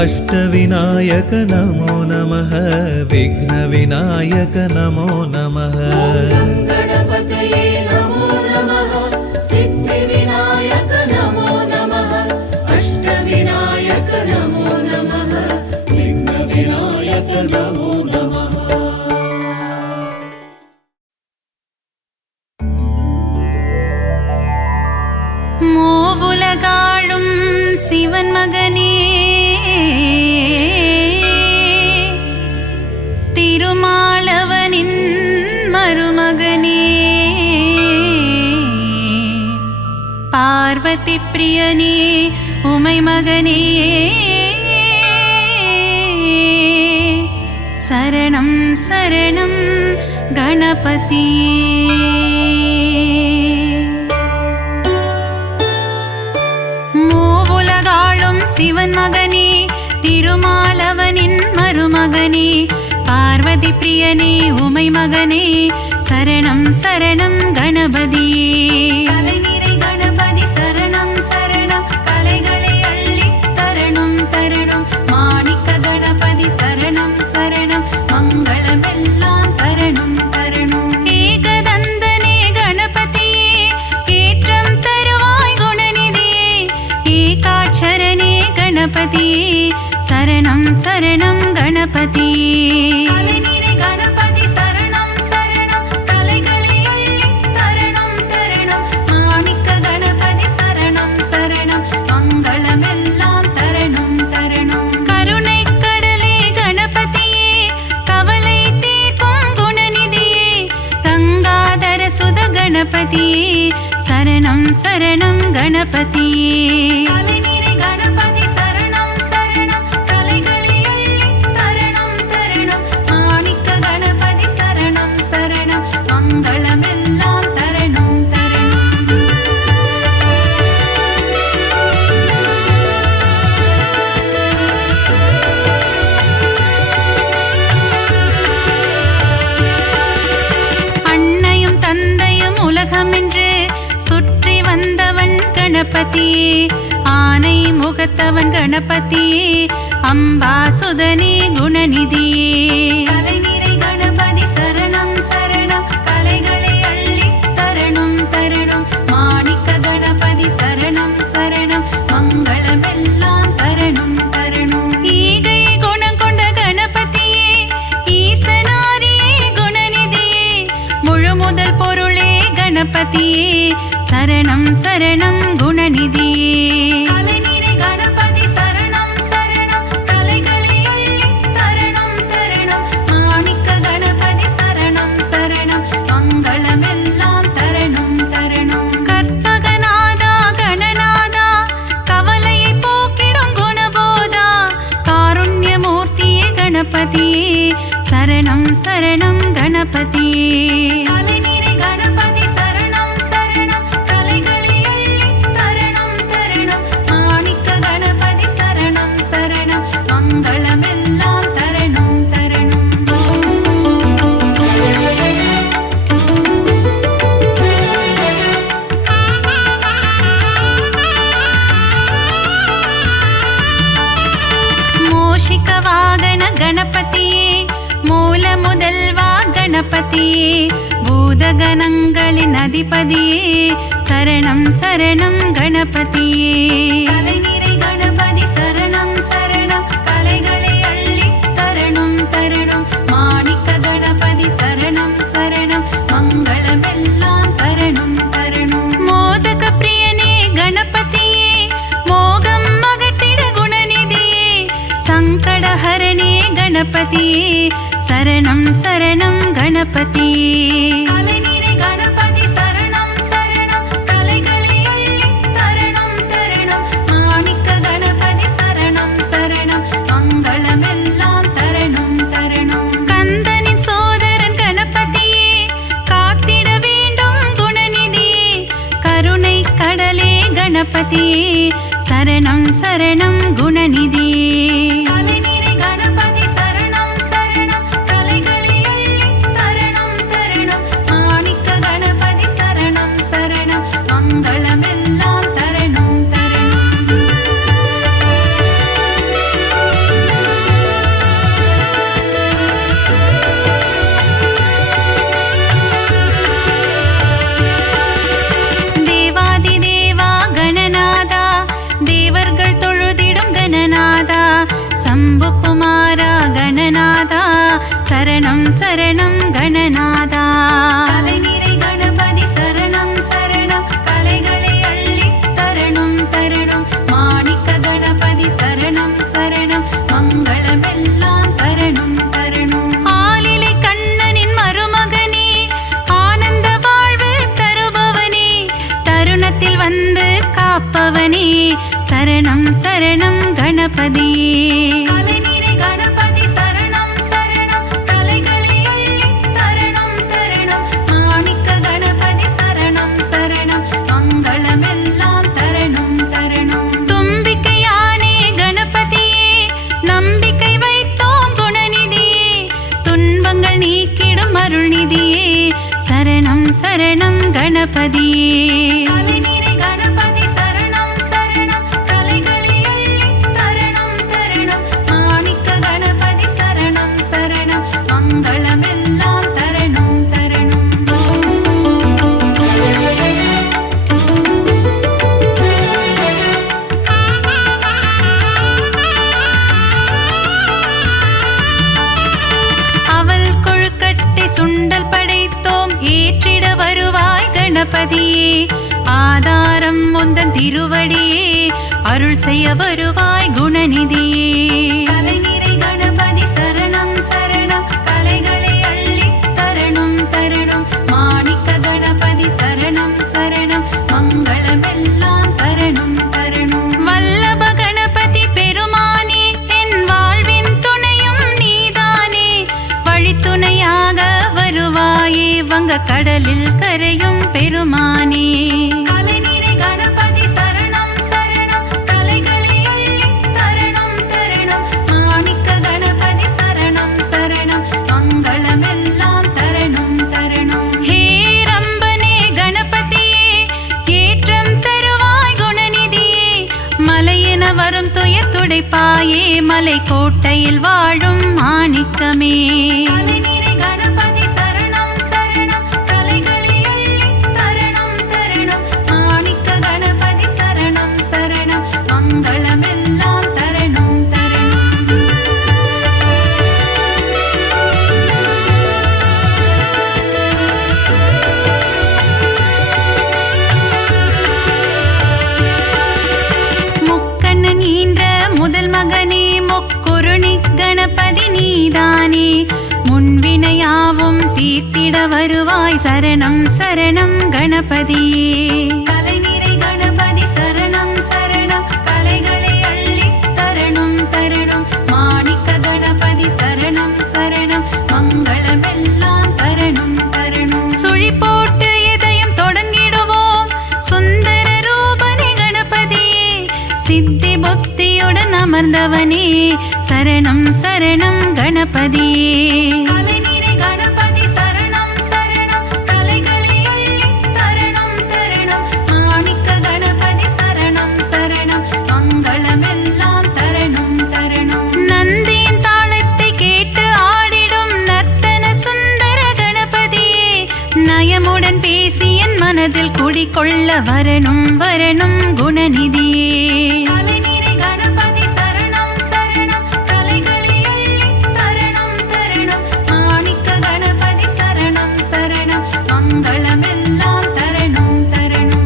अष्टविनायक नमो नमः विघ्नविनायक नमो नमः गं गणपतये नमो नमः सिद्धिविनायक नमो नमः नमो नमः। மூவுலகாளும் சிவன் மகனே திருமாலவனின் மருமகனே பார்வதி பிரியனே உமை மகனே சரணம் சரணம் கணபதியே சிவன் மகனே திருமாலவனின் மருமகனே பார்வதி பிரியனே உமை மகனே சரணம் சரணம் கணபதியே கலைநிறை கணபதி சரணம் சரணம் கலைகளை அள்ளி தரணும் தரணும் மாணிக்க கணபதி சரணம் சரணம் மங்களமெல்லாம் தரணும் தரணும் ஏகதந்தனே கணபதியே ஏற்றம் தருவாய் குணநிதியே ஏகாட்சரனே गणपतिये शरणं शरणं गणपतिये कलैनिरे गणपति शरणं शरणं कलैगळे अल्लि तरणं तरणं माणिक्य गणपति शरणं शरणं मङ्गलमेल्लाम तरणं तरणं करुणै कडले गणपतिये कवलै तीर्க்கும் गुणनिधिये गंगाधर सुध गणपतिये शरणं शरणं गणपतिये गणपतिये आनै मुगतवन गणपतिये अम्बासुदने गुणनिधिये कलैनिरै गणपति शरणं शरणं कलैगळे अल्लि तरणं तरणं माणिक्य गणपति शरणं शरणं मङ्गलमेल्लाम तरणं तरणं ईगै गुणं कोण्ड गणपतिये ईशनारिये गुणनिधिये मुळुमुदल पोरुळे गणपतिये शरणं शरणं गुणनिधिये कलैनिरै गणपति शरणं शरणं कलैगळे अल्लि तरणं तरणं माणिक्य गणपति शरणं शरणं मङ्गलमेल्लाम तरणं तरणं कற்பகநாதா गणநாதா कवलयै पोक्किडुम गुणबोधा कारुण्यमूर्तिये गणपतिये शरणं शरणं गणपतिये कलैनिरै गणपति शरणं शरणं कलैगळे अल्लि तरणं तरणं माणिक्य गणपति शरणं शरणं मङ्गलमेल्लाम तरणं तरणं மூஷிக வாகன गणपतिये மூல முதல்வா गणपतिये பூதகணங்களின் அதிபதியே शरणं शरणं गणपतिये कलैनिरै गणपति शरणं शरणं कलैगळे अल्लि तरणं तरणं माणिक्य गणपति शरणं शरणं मङ्गलमेल्लाम तरणं तरणं मोदक प्रियने गणपतिये मोगम् अगट्टिड गुणनिधिये सङ्कटहरणे गणपतिये शरणं शरणं गणपतिये कलैनिरै गणपति शरणं शरणं कलैगळे अल्लि तरणं तरणं माणिक्य गणपति शरणं शरणं मङ्गलमेल्लाम तरणं तरणं कन्दनिன் சோதரன் गणपतिये காத்திட வேண்டும் குணநிதியே கருணை கடலே गणपतिये शरणं शरणं गुणनिधिये कलैनिरै गणपति शरणं शरणं कलैगळे अल्लि तरणं तरणं माणिक्य गणपति शरणं शरणं मङ्गलमेल्लाम तरणं तरणं தேவாதிதேவா गणநாதா தேவர்கள் தொழுதிட சரணம் சரணம் கணநாதா. கலைநிறை கணபதி சரணம் சரணம் கலைகளை அள்ளி தரணும் தரணும். மாணிக்க கணபதி சரணம் சரணம் மங்களமெல்லாம் தரணும் தரணும். ஆலிலை கண்ணனின் மருமகனே ஆனந்த வாழ்வு தருபவனே தருணத்தில் வந்து காப்பவனே சரணம் சரணம் கணபதியே. கலைநிறை கணபதி சரணம் சரணம் கலைகளை அள்ளி தரணும் தரணும். மாணிக்க கணபதி சரணம் சரணம் மங்களமெல்லாம் தரணும் தரணும். தும்பிக்கையானே கணபதியே நம்பிக்கை வைத்தோம் குணநிதியே துன்பங்கள் நீக்கிடும் அருள்நிதியே சரணம் சரணம் கணபதியே. கலைநிறை கணபதி சரணம் சரணம் கலைகளை அள்ளி தரணும் தரணும். மாணிக்க கணபதி சரணம் சரணம் மங்களமெல்லாம் தரணும் தரணும். அவள் கொழுக்கட்டை சுண்டல் படைத்தோம் ஏற்றிட வருவாய் கணபதியே. ஆதாரம் முந்தன் திருவடியே அருள் செய்ய வருவாய் குணநிதியே. கலைநிறை கணபதி சரணம் சரணம் கலைகளை அள்ளி தரணும் தரணும். மாணிக்க கணபதி சரணம் சரணம் மங்களமெல்லாம் தரணும் தரணும். வல்லப கணபதி பெருமானே என் வாழ்வின் துணையும் நீதானே வழித்துணையாக வருவாயே வங்க கடலில் கரையும் பெருமானே. கலைநிறை கணபதி சரணம் சரணம் கலைகளை அள்ளி தரணும் தரணும். மாணிக்க கணபதி சரணம் சரணம் மங்களமெல்லாம் தரணும் தரணும். ஹே ரம்பனே கணபதியே ஏற்றம் தருவாய் குணநிதியே மலையென வரும் துயர் துடைப்பாயே மலை கோட்டையில் வாழும் மாணிக்கமே. கலைநிறை கணபதி சரணம் சரணம் கலைகளை அள்ளி தரணும் தரணும். மாணிக்க கணபதி சரணம் சரணம் மங்களமெல்லாம் தரணும் தரணும். முக்கண்ணன் ஈன்ற முதல் மகனே முக்குருணி கணபதி நீதானே முன்வினையாவும் தீர்த்திட வருவாய் சரணம் சரணம் கணபதியே. கலைநிறை கணபதி சரணம் சரணம் கலைகளை அள்ளி தரணும் தரணும். மாணிக்க கணபதி சரணம் சரணம் மங்களமெல்லாம் தரணும் தரணும். சுழி போட்டு இதயம் தொடங்கிடுவோம் சுந்தர ரூபனே கணபதியே சித்தி புத்தியுடன் அமர்ந்தவனே சரணம் சரணம் கணபதியே. கலைநிறை கணபதி சரணம் சரணம் கலைகளை அள்ளி தரணும் தரணும். மாணிக்க கணபதி சரணம் சரணம் மங்களமெல்லாம் தரணும் தரணும். நந்தியின் தாளத்தை கேட்டு ஆடிடும் நர்த்தன சுந்தர கணபதியே நயமுடன் பேசி என் மனதில் குடிகொள்ள வரணும் வரணும் குணநிதியே. கலைநிறை கணபதி சரணம் சரணம் கலைகளை அள்ளி தரணும் தரணும். மாணிக்க கணபதி சரணம் சரணம் மங்களமெல்லாம் தரணும் தரணும்.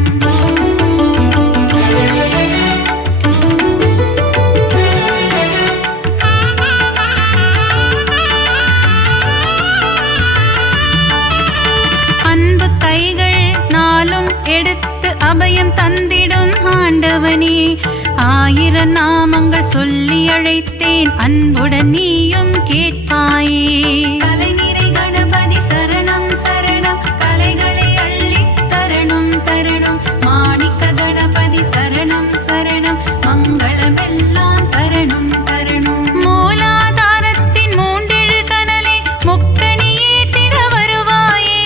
அன்பு கைகள் நாளும் எடுத்து அபயம் தந்திடும் ஆண்டவனே ஆயிரம் நாமங்கள் சொல்லி அழைத்தேன் அன்புடன் நீயும் கேட்பாயே. கலைநிறை கணபதி சரணம் சரணம் கலைகளை அள்ளி தரணும் தரணும். மாணிக்க கணபதி சரணம் சரணம் மங்களமெல்லாம் தரணும் தரணும். மூலாதாரத்தின் மூண்டெழு கனலை முக்கணி ஏற்றிட வருவாயே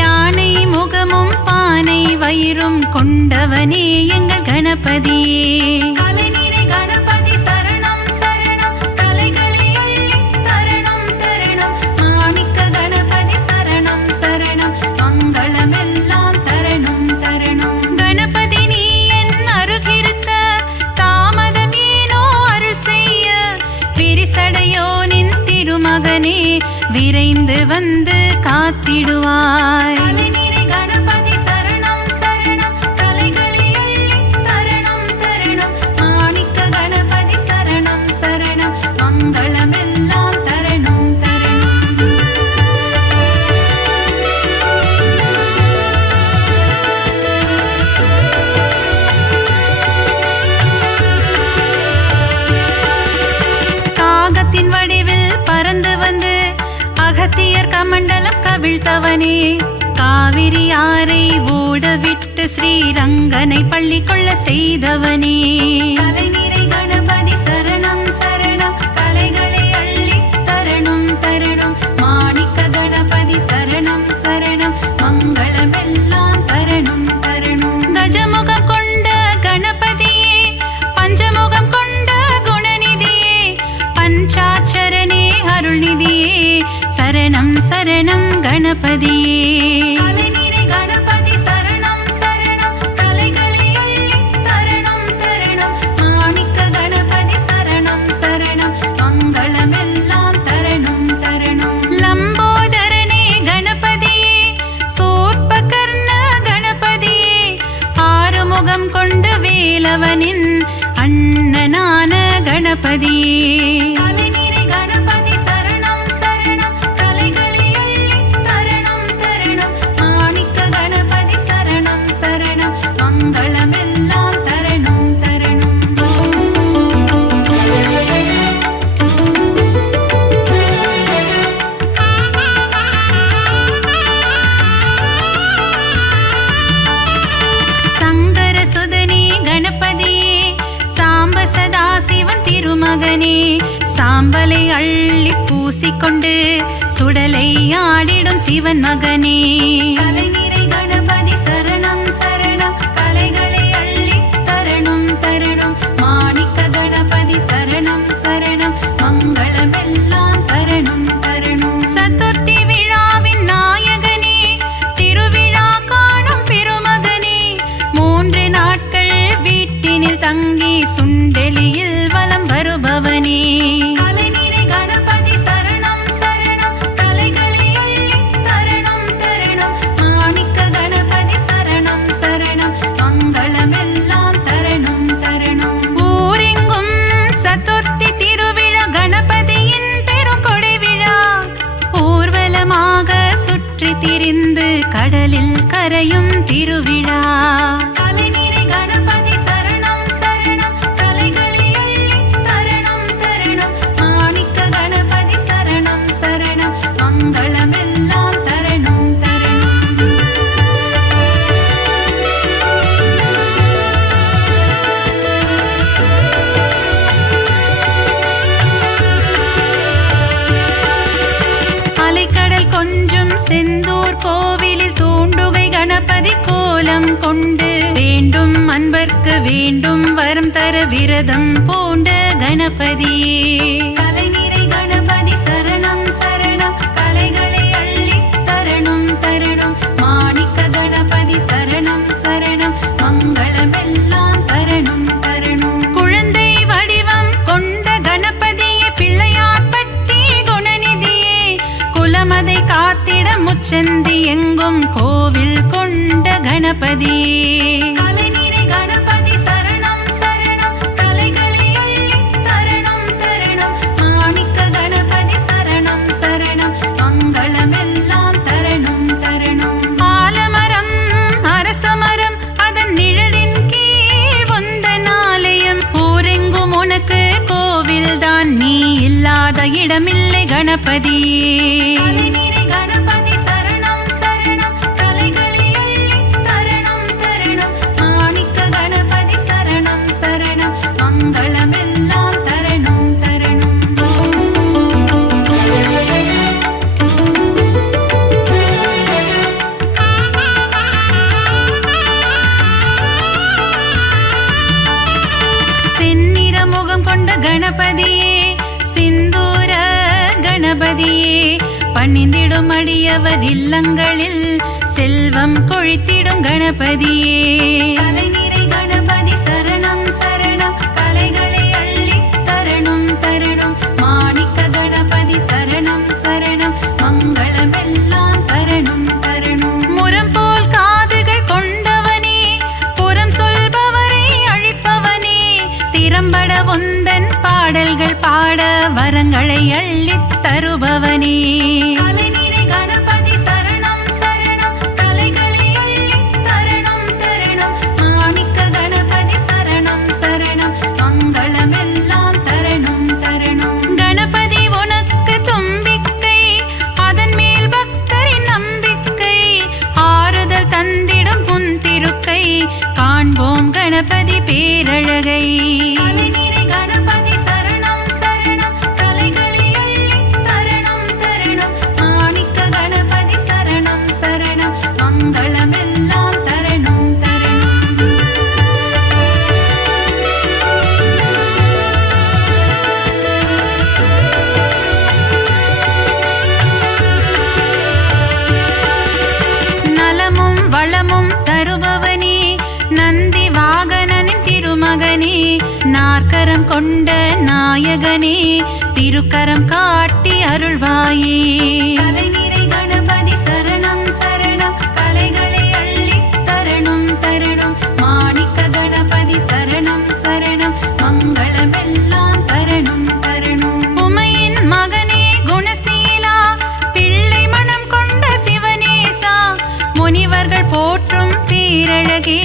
யானை முகமும் பானை வயிறும் கொண்டவனே எங்கள் கணபதியே. கலைநிறை கணபதி சரணம் சரணம் கலைகளை அள்ளி தரணும் தரணும். மாணிக்க கணபதி சரணம் சரணம் மங்களமெல்லாம் தரணும் தரணும். கணபதி நீ என் அருகிருக்க தாமதம் ஏனோ அருள் செய்ய பிரிசடையோனின் திருமகனே விரைந்து வந்து காத்திடுவாய். தலைநிறை கணபதி சரணம் சரணம், தலைகளை அள்ளி தரணம் தரணம். மாணிக்க கணபதி சரணம் சரணம், மங்களமெல்லாம் தரணம் தரணம். காகத்தின் வடிவில் பறந்து வந்து அகத்தியர் கமண்டலம் கவிழ்த்தவனே, காவிரி ஆரை ஓடவிட்டு ஸ்ரீரங்கனை பள்ளி கொள்ள செய்தவனே. தலைநிறை கணபதி சரணம் சரணம், தலைகளை அள்ளி தரணம் தரணம். மாணிக்க கணபதி சரணம் சரணம், மங்களமெல்லாம் தரணம் தரணம். கஜமுகம் கொண்ட கணபதியே, பஞ்சமுகம் கொண்ட குணநிதியே, பஞ்சாட்சரனே அருள்நிதியே, சரணம் சரணம் கணபதியே. தலைநிறை கணபதி சரணம் சரணம், தலைகளை அள்ளி தரணம் தரணம். மாணிக்க கணபதி சரணம் சரணம், மங்களமெல்லாம் தரணம் தரணம். லம்போதரனே கணபதியே, சூர்பகர்ண கணபதியே, ஆறுமுகம் கொண்ட வேலவனின் அண்ணனான கணபதியே. தலைநிறை கணபதி சரணம் சரணம், தலைகளை அள்ளி தரணம் தரணம். மாணிக்க கணபதி சரணம் சரணம், மங்களமெல்லாம் தரணம் தரணம். சங்கர சுதனே கணபதியே, சாம்ப சதாசிவன் திருமகனே, சாம்பலை அள்ளி பூசிக்கொண்டு சுடலை ஆடிடும் சிவன் மகனே. தலைநிறை கணபதி சரணம் சரணம், தலைகளை அள்ளி தரணம் தரணம். மாணிக்க கணபதி சரணம் சரணம், மங்களமெல்லாம் தரணம் தரணம். சதுர்த்தி விழாவின் நாயகனே, திருவிழா காணும் பெருமகனே, 3 நாட்கள் வீட்டினில் தங்கி சுண்டெலியில் வலம் வருபவனே. தலைநிறை கணபதி சரணம் சரணம், தலைகளை அள்ளி தரணம் தரணம். மாணிக்க கணபதி சரணம் சரணம், மங்களமெல்லாம் தரணம் தரணம். ஊரெங்கும் சதுர்த்தி திருவிழா, கணபதியின் பெருங்கொடை விழா, ஊர்வலமாக சுற்றி திரிந்து கடலில் கரையும் திருவிழா. தலைநிறை கணபதி சரணம் சரணம், தலைகளை அள்ளி தரணம் தரணம். மாணிக்க கணபதி சரணம் சரணம், மங்களமெல்லாம் தரணம் தரணம். அலைக்கடல் கொஞ்சும் செந்தூர் கோவிலில் தூண்டுகை கணபதி கோலம் கொண்டு வேண்டும் அன்பர்க்கு வேண்டும் வரம் தர விரதம் பூண்ட கணபதியே. தலைநிறை கணபதி சரணம் சரணம், தலைகளை அள்ளி தரணம் தரணம். மாணிக்க கணபதி சரணம் சரணம், மங்களமெல்லாம் தரணம் தரணம். குழந்தை வடிவம் கொண்ட கணபதியே, பிள்ளையார்பட்டி குணநிதியே, குலமதை காத்திட முச்சந்தி எங்கும் கோவில் கொண்ட கணபதியே. தலைநிறை கணபதி சரணம் சரணம், தலைகளை அள்ளி தரணம் தரணம். மாணிக்க கணபதி சரணம் சரணம், மங்களமெல்லாம் தரணம் தரணம். ஆலமரம் அரசமரம் அதன் நிழலின் கீழ் உந்தன் ஆலயம், ஊரெங்கும் உனக்கு கோவில்தான், நீ இல்லாத இடமில்லை கணபதியே. தலைநிறை கணபதி சரணம் சரணம், தலைகளை அள்ளி தரணம் தரணம். மாணிக்க கணபதி சரணம் சரணம், மங்களமெல்லாம் தரணம் தரணம். செந்நிற முகம் கொண்ட கணபதியே, சிந்தூர கணபதியே, பணிந்திடும் அடியவர் இல்லங்களில் செல்வம் கொழித்திடும் கணபதியே. தலைநிறை கணபதி சரணம் சரணம், தலைகளை அள்ளி தரணம் தரணம். மாணிக்க கணபதி சரணம் சரணம், தருபவனே. அலைநீரை கணபதி சரணம் சரணம் கலைகளை அள்ளி தரணம் தரணம். மாணிக்க கணபதி சரணம் சரணம் மங்களமெல்லாம் தரணம் தரணம். கணபதி உனக்கு தும்பிக்கை, அதன் மேல் பக்தரின் நம்பிக்கை. ஆறுதல் தந்திடும் புன் திருக்கை, காண்போம் கணபதி பேரழகை. அலைநீரை கணபதி சரணம் சரணம் கலைகளை அள்ளி தரணம் தரணம். மாணிக்க கணபதி சரணம் சரணம் மங்களமெல்லாம் தரணம் தரணம். நலமும் வளமும் தருபவனே, நந்தி வாகனனின் திருமகனே. நாற்கரம் கொண்ட நாயகனே, திருக்கரம் காட்டி அருள்வாயே. அலைநீரை கணபதி சரணம் சரணம் கலைகளை அள்ளி தரணம் தரணம். மாணிக்க கணபதி சரணம் சரணம் மங்களமெல்லாம் தரணம் தரணம். உமையின் மகனே குணசீலா, பிள்ளை மனம் கொண்ட சிவனேசா. முனிவர்கள் போற்றும் பேரழகே,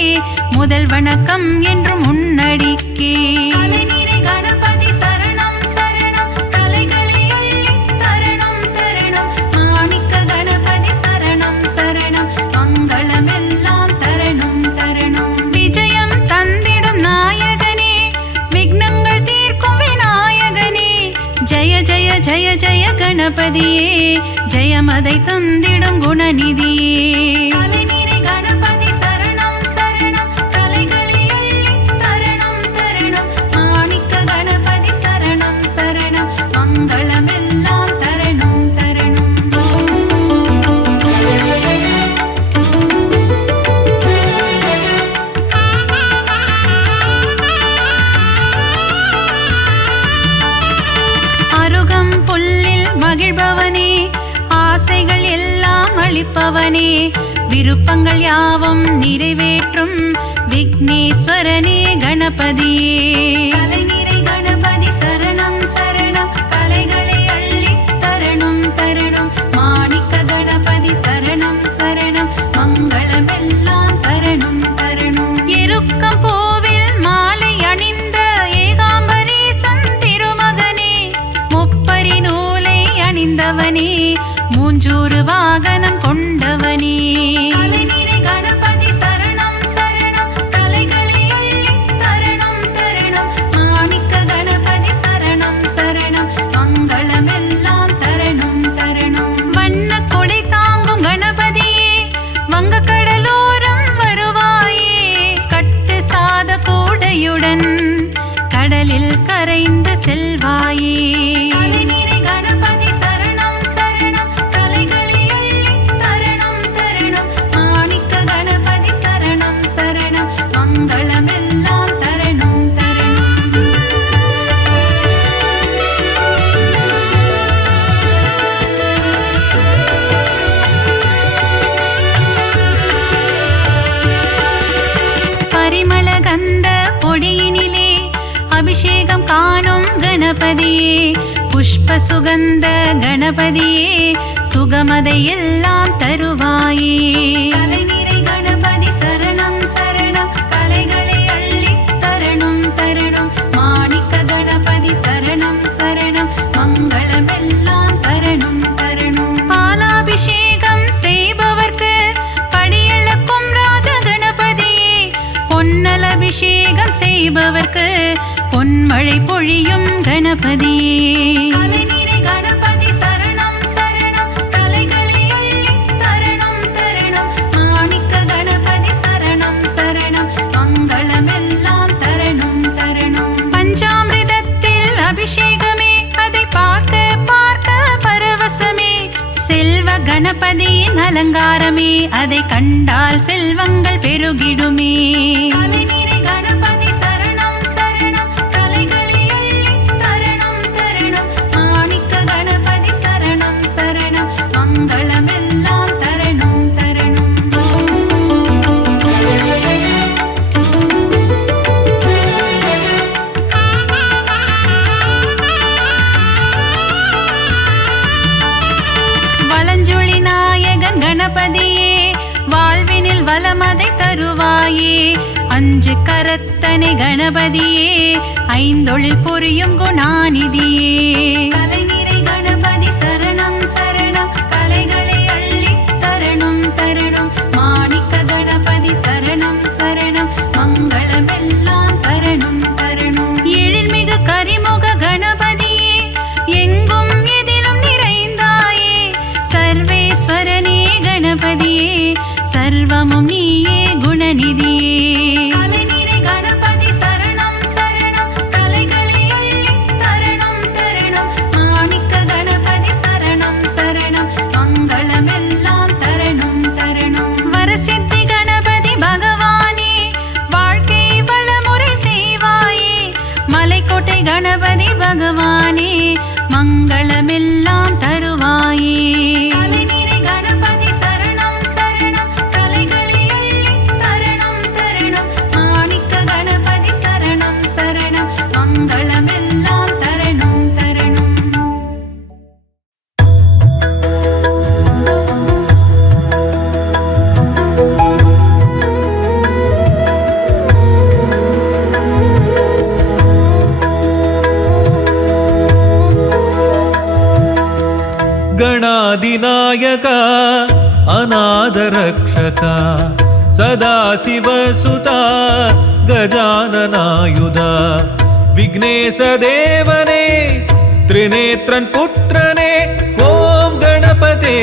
முதல் வணக்கம் என்றும் உன்னடிக்கே. அலைநீரை கணபதி சரணம் சரணம் கலைகளை அள்ளி தரணம் தரணம். மாணிக்க கணபதி சரணம் சரணம் மங்களமெல்லாம் தரணம் தரணம். விஜயம் தந்திடும் நாயகனே, விக்னங்கள் தீர்க்கும் விநாயகனே. ஜெய ஜெய ஜெய ஜெய கணபதியே, ஜெயமதை தந்திடும் குணநிதியே. அலைநீரை கணபதி சரணம் சரணம் கலைகளை அள்ளி தரணம் தரணம். மாணிக்க கணபதி சரணம் சரணம் மங்களமெல்லாம் தரணம் தரணம். அருகம் புல்லில் மகிழ்பவனே, ஆசைகள் எல்லாம் அளிப்பவனே. விருப்பங்கள் யாவும் நிறைவேற்றும் விக்னேஸ்வரனே கணபதியே. அலைநீரை கணபதி சரணம் சரணம் கலைகளை அள்ளி தரணம் தரணம். மாணிக்க கணபதி சரணம் சரணம் மங்களமெல்லாம் தரணம் தரணம். எருக்கம் பூவில் மாலை அணிந்த ஏகாம்பரேசன் திருமகனே, முப்பரி நூலை அணிந்தவனே, மூஞ்சூறு வாகனம் கொண்டவனே. அலைநீரை கணபதி சரணம் சரணம் கலைகளை அள்ளி தரணம் தரணம். மாணிக்க கணபதி சரணம் சரணம் மங்களமெல்லாம் தரணம் தரணம். வண்ண கொடை தாங்கும் கணபதியே, வங்க கடலோரம் வருவாயே. கட்டு சாத கூடையுடன் கடலில் கரைந்து செல்வாயே. அலைநீரை கணபதி சரணம் சரணம் கலைகளை அள்ளி தரணம் தரணம். மாணிக்க கணபதி சரணம் சரணம் மங்களமெல்லாம் தரணம் தரணம். பரிமள கந்த பொடியினிலே அபிஷேகம் காணும் கணபதியே. புஷ்ப சுகந்த கணபதியே, சுகமதை எல்லாம் தருவாயே. அலைநீரை கணபதி சரணம் சரணம் கலைகளை அள்ளி தரணம் தரணம். மாணிக்க கணபதி சரணம் சரணம் மங்களமெல்லாம் தரணம் தரணம். பாலாபிஷேகம் செய்பவர்க்கு படியளக்கும் ராஜ கணபதியே. பொன்னல் அபிஷேகம் செய்பவர்க்கு பொன்மழை பொழியும் கணபதியே. அலைநீரை கணபதி சரணம் சரணம் கலைகளை அள்ளி தரணம் தரணம். மாணிக்க கணபதி சரணம் சரணம் மங்களமெல்லாம் தரணம் தரணம். பஞ்சாமிர்தத்தில் அபிஷேகமே, அதை பார்க்க பார்க்க பரவசமே. செல்வ கணபதியின் அலங்காரமே, அதை கண்டால் செல்வங்கள் பெருகிடுமே. அலைநீரை கணபதி சரணம் சரணம் கலைகளை அள்ளி தரணம் தரணம். மாணிக்க கணபதி சரணம் சரணம் மங்களமெல்லாம் தரணம் தரணம். கணபதியே வாழ்வினில் வளமதை தருவாயே அஞ்சு கரத்தனை கணபதியே ஐந்தொழில் புரியும் குணாநிதியே கலைநிறை கணபதி சரணம் சரணம் கலைகளை அள்ளி தரணும் தரணும் மாணிக்க கணபதி சரணம் சரணம் மங்களமெல்லாம் தரணும் தரணும் எழில்மிகு கரிமுக கணபதியே எங்கும் எதிலும் நிறைந்தாயே சர்வேஸ்வரனே கணபதியே சர்வமும் நீயே குணநிதியே கலைநிறை கணபதி சரணம் சரணம் கலைகளை அள்ளி தரணும் தரணும் மாணிக்க கணபதி சரணம் சரணம் மங்களமெல்லாம் தரணும் தரணும் வரசித்தி கணபதி பகவானே வாழ்க்கை வளமுறை செய்வாயே மலைக்கோட்டை கணபதி பகவானே மங்களமெல்லாம் தருவாயே கலைநிறை கணபதி சரணம் சரணம் கலைகளை அள்ளி தரணும் தரணும் மாணிக்க கணபதி சரணம் சரணம் மங்களமெல்லாம் தரணும் தரணும் ಗಣಾಧಿನಾಯಕ ಅನಾಥರಕ್ಷಕ ಸದಾಶಿವಸುತ ಗಜಾನನಾಯುಧ ವಿಘ್ನೇಶ ದೇವನೇ ತ್ರಿನೇತ್ರನ್ ಪುತ್ರನೇ ஓம் கணபதே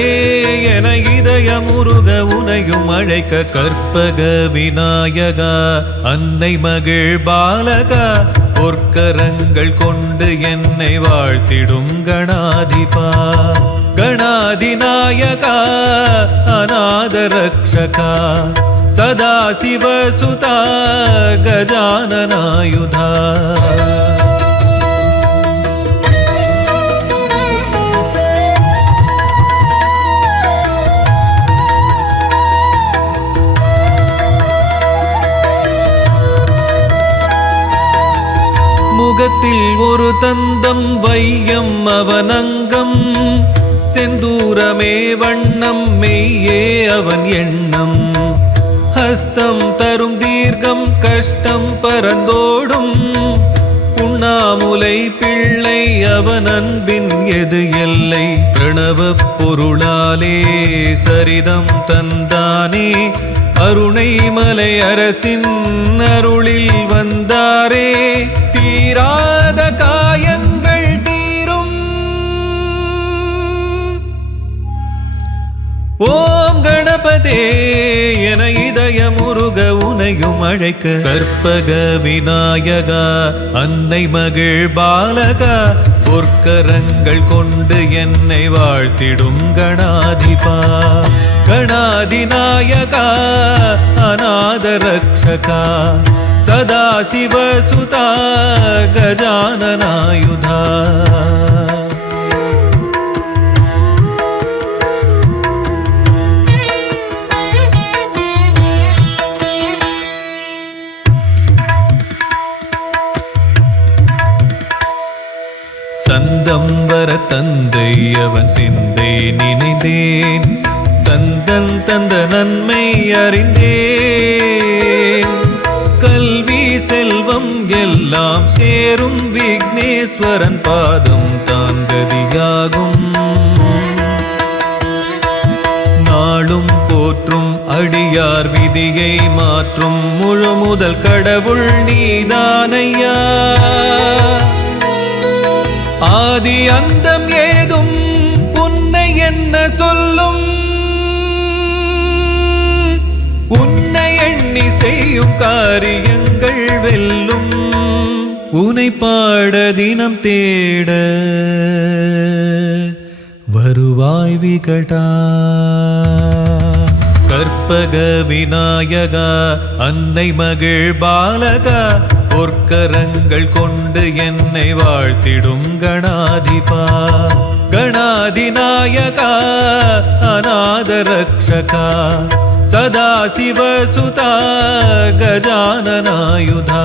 என இதய முருக உனையும் அழைக்க கற்பக விநாயகா அன்னை மகிழ் பாலகா பொற்கரங்கள் கொண்டு என்னை வாழ்த்திடும் கணாதிபா கணாதிநாயகா அநாத ரக்ஷகா சதாசிவசுதா கஜானனாயுதா முகத்தில் ஒரு தந்தம் வையம் அவனங்கம் செந்தூரமே வண்ணம் மெய்யே அவன் எண்ணம் ஹஸ்தம் தரும் தீர்க்கம் கஷ்டம் பரந்தோடும் உண்ணாமுலை பிள்ளை அவன் அன்பின் எது எல்லை பிரணவ பொருளாலே சரிதம் தந்தானே அருணைமலை அரசின் அருளில் வந்தாரே தீராத காயங்கள் தீரும் ஓம் கணபதே என இதய முருக உனையும் அழைக்க கற்பக விநாயகா அன்னை மகிழ் பாலகா பொற்கரங்கள் கொண்டு என்னை வாழ்த்திடும் கணாதிபா கணாதிநாயகா அநாத ரக்ஷகா சதாசிவசுதா கஜானனாயுதா சந்தம் வர தந்தை அவன் சிந்தை நினைந்தேன் தந்தன் தந்த நன்மை அறிந்தேன் கல்வி செல்வம் எல்லாம் சேரும் விக்னேஸ்வரன் பாதம் தான் கதியாகும் நாளும் போற்றும் அடியார் விதியை மாற்றும் முழு முதல் கடவுள் நீதானையா ஆதி அந்தம் ஏதும் உன்னை என்ன சொல்லும் உன்னை எண்ணி செய்யும் காரியங்கள் வெல்லும் உனை பாட தினம் தேட வருவாய் விகடா கற்பக விநாயகா அன்னை மகிழ் பாலகா பொற்கரங்கள் கொண்டு என்னை வாழ்த்திடும் கணாதிபா கணாதிநாயகா அநாத ரக்ஷகா சதாசிவசுதா கஜானனாயுதா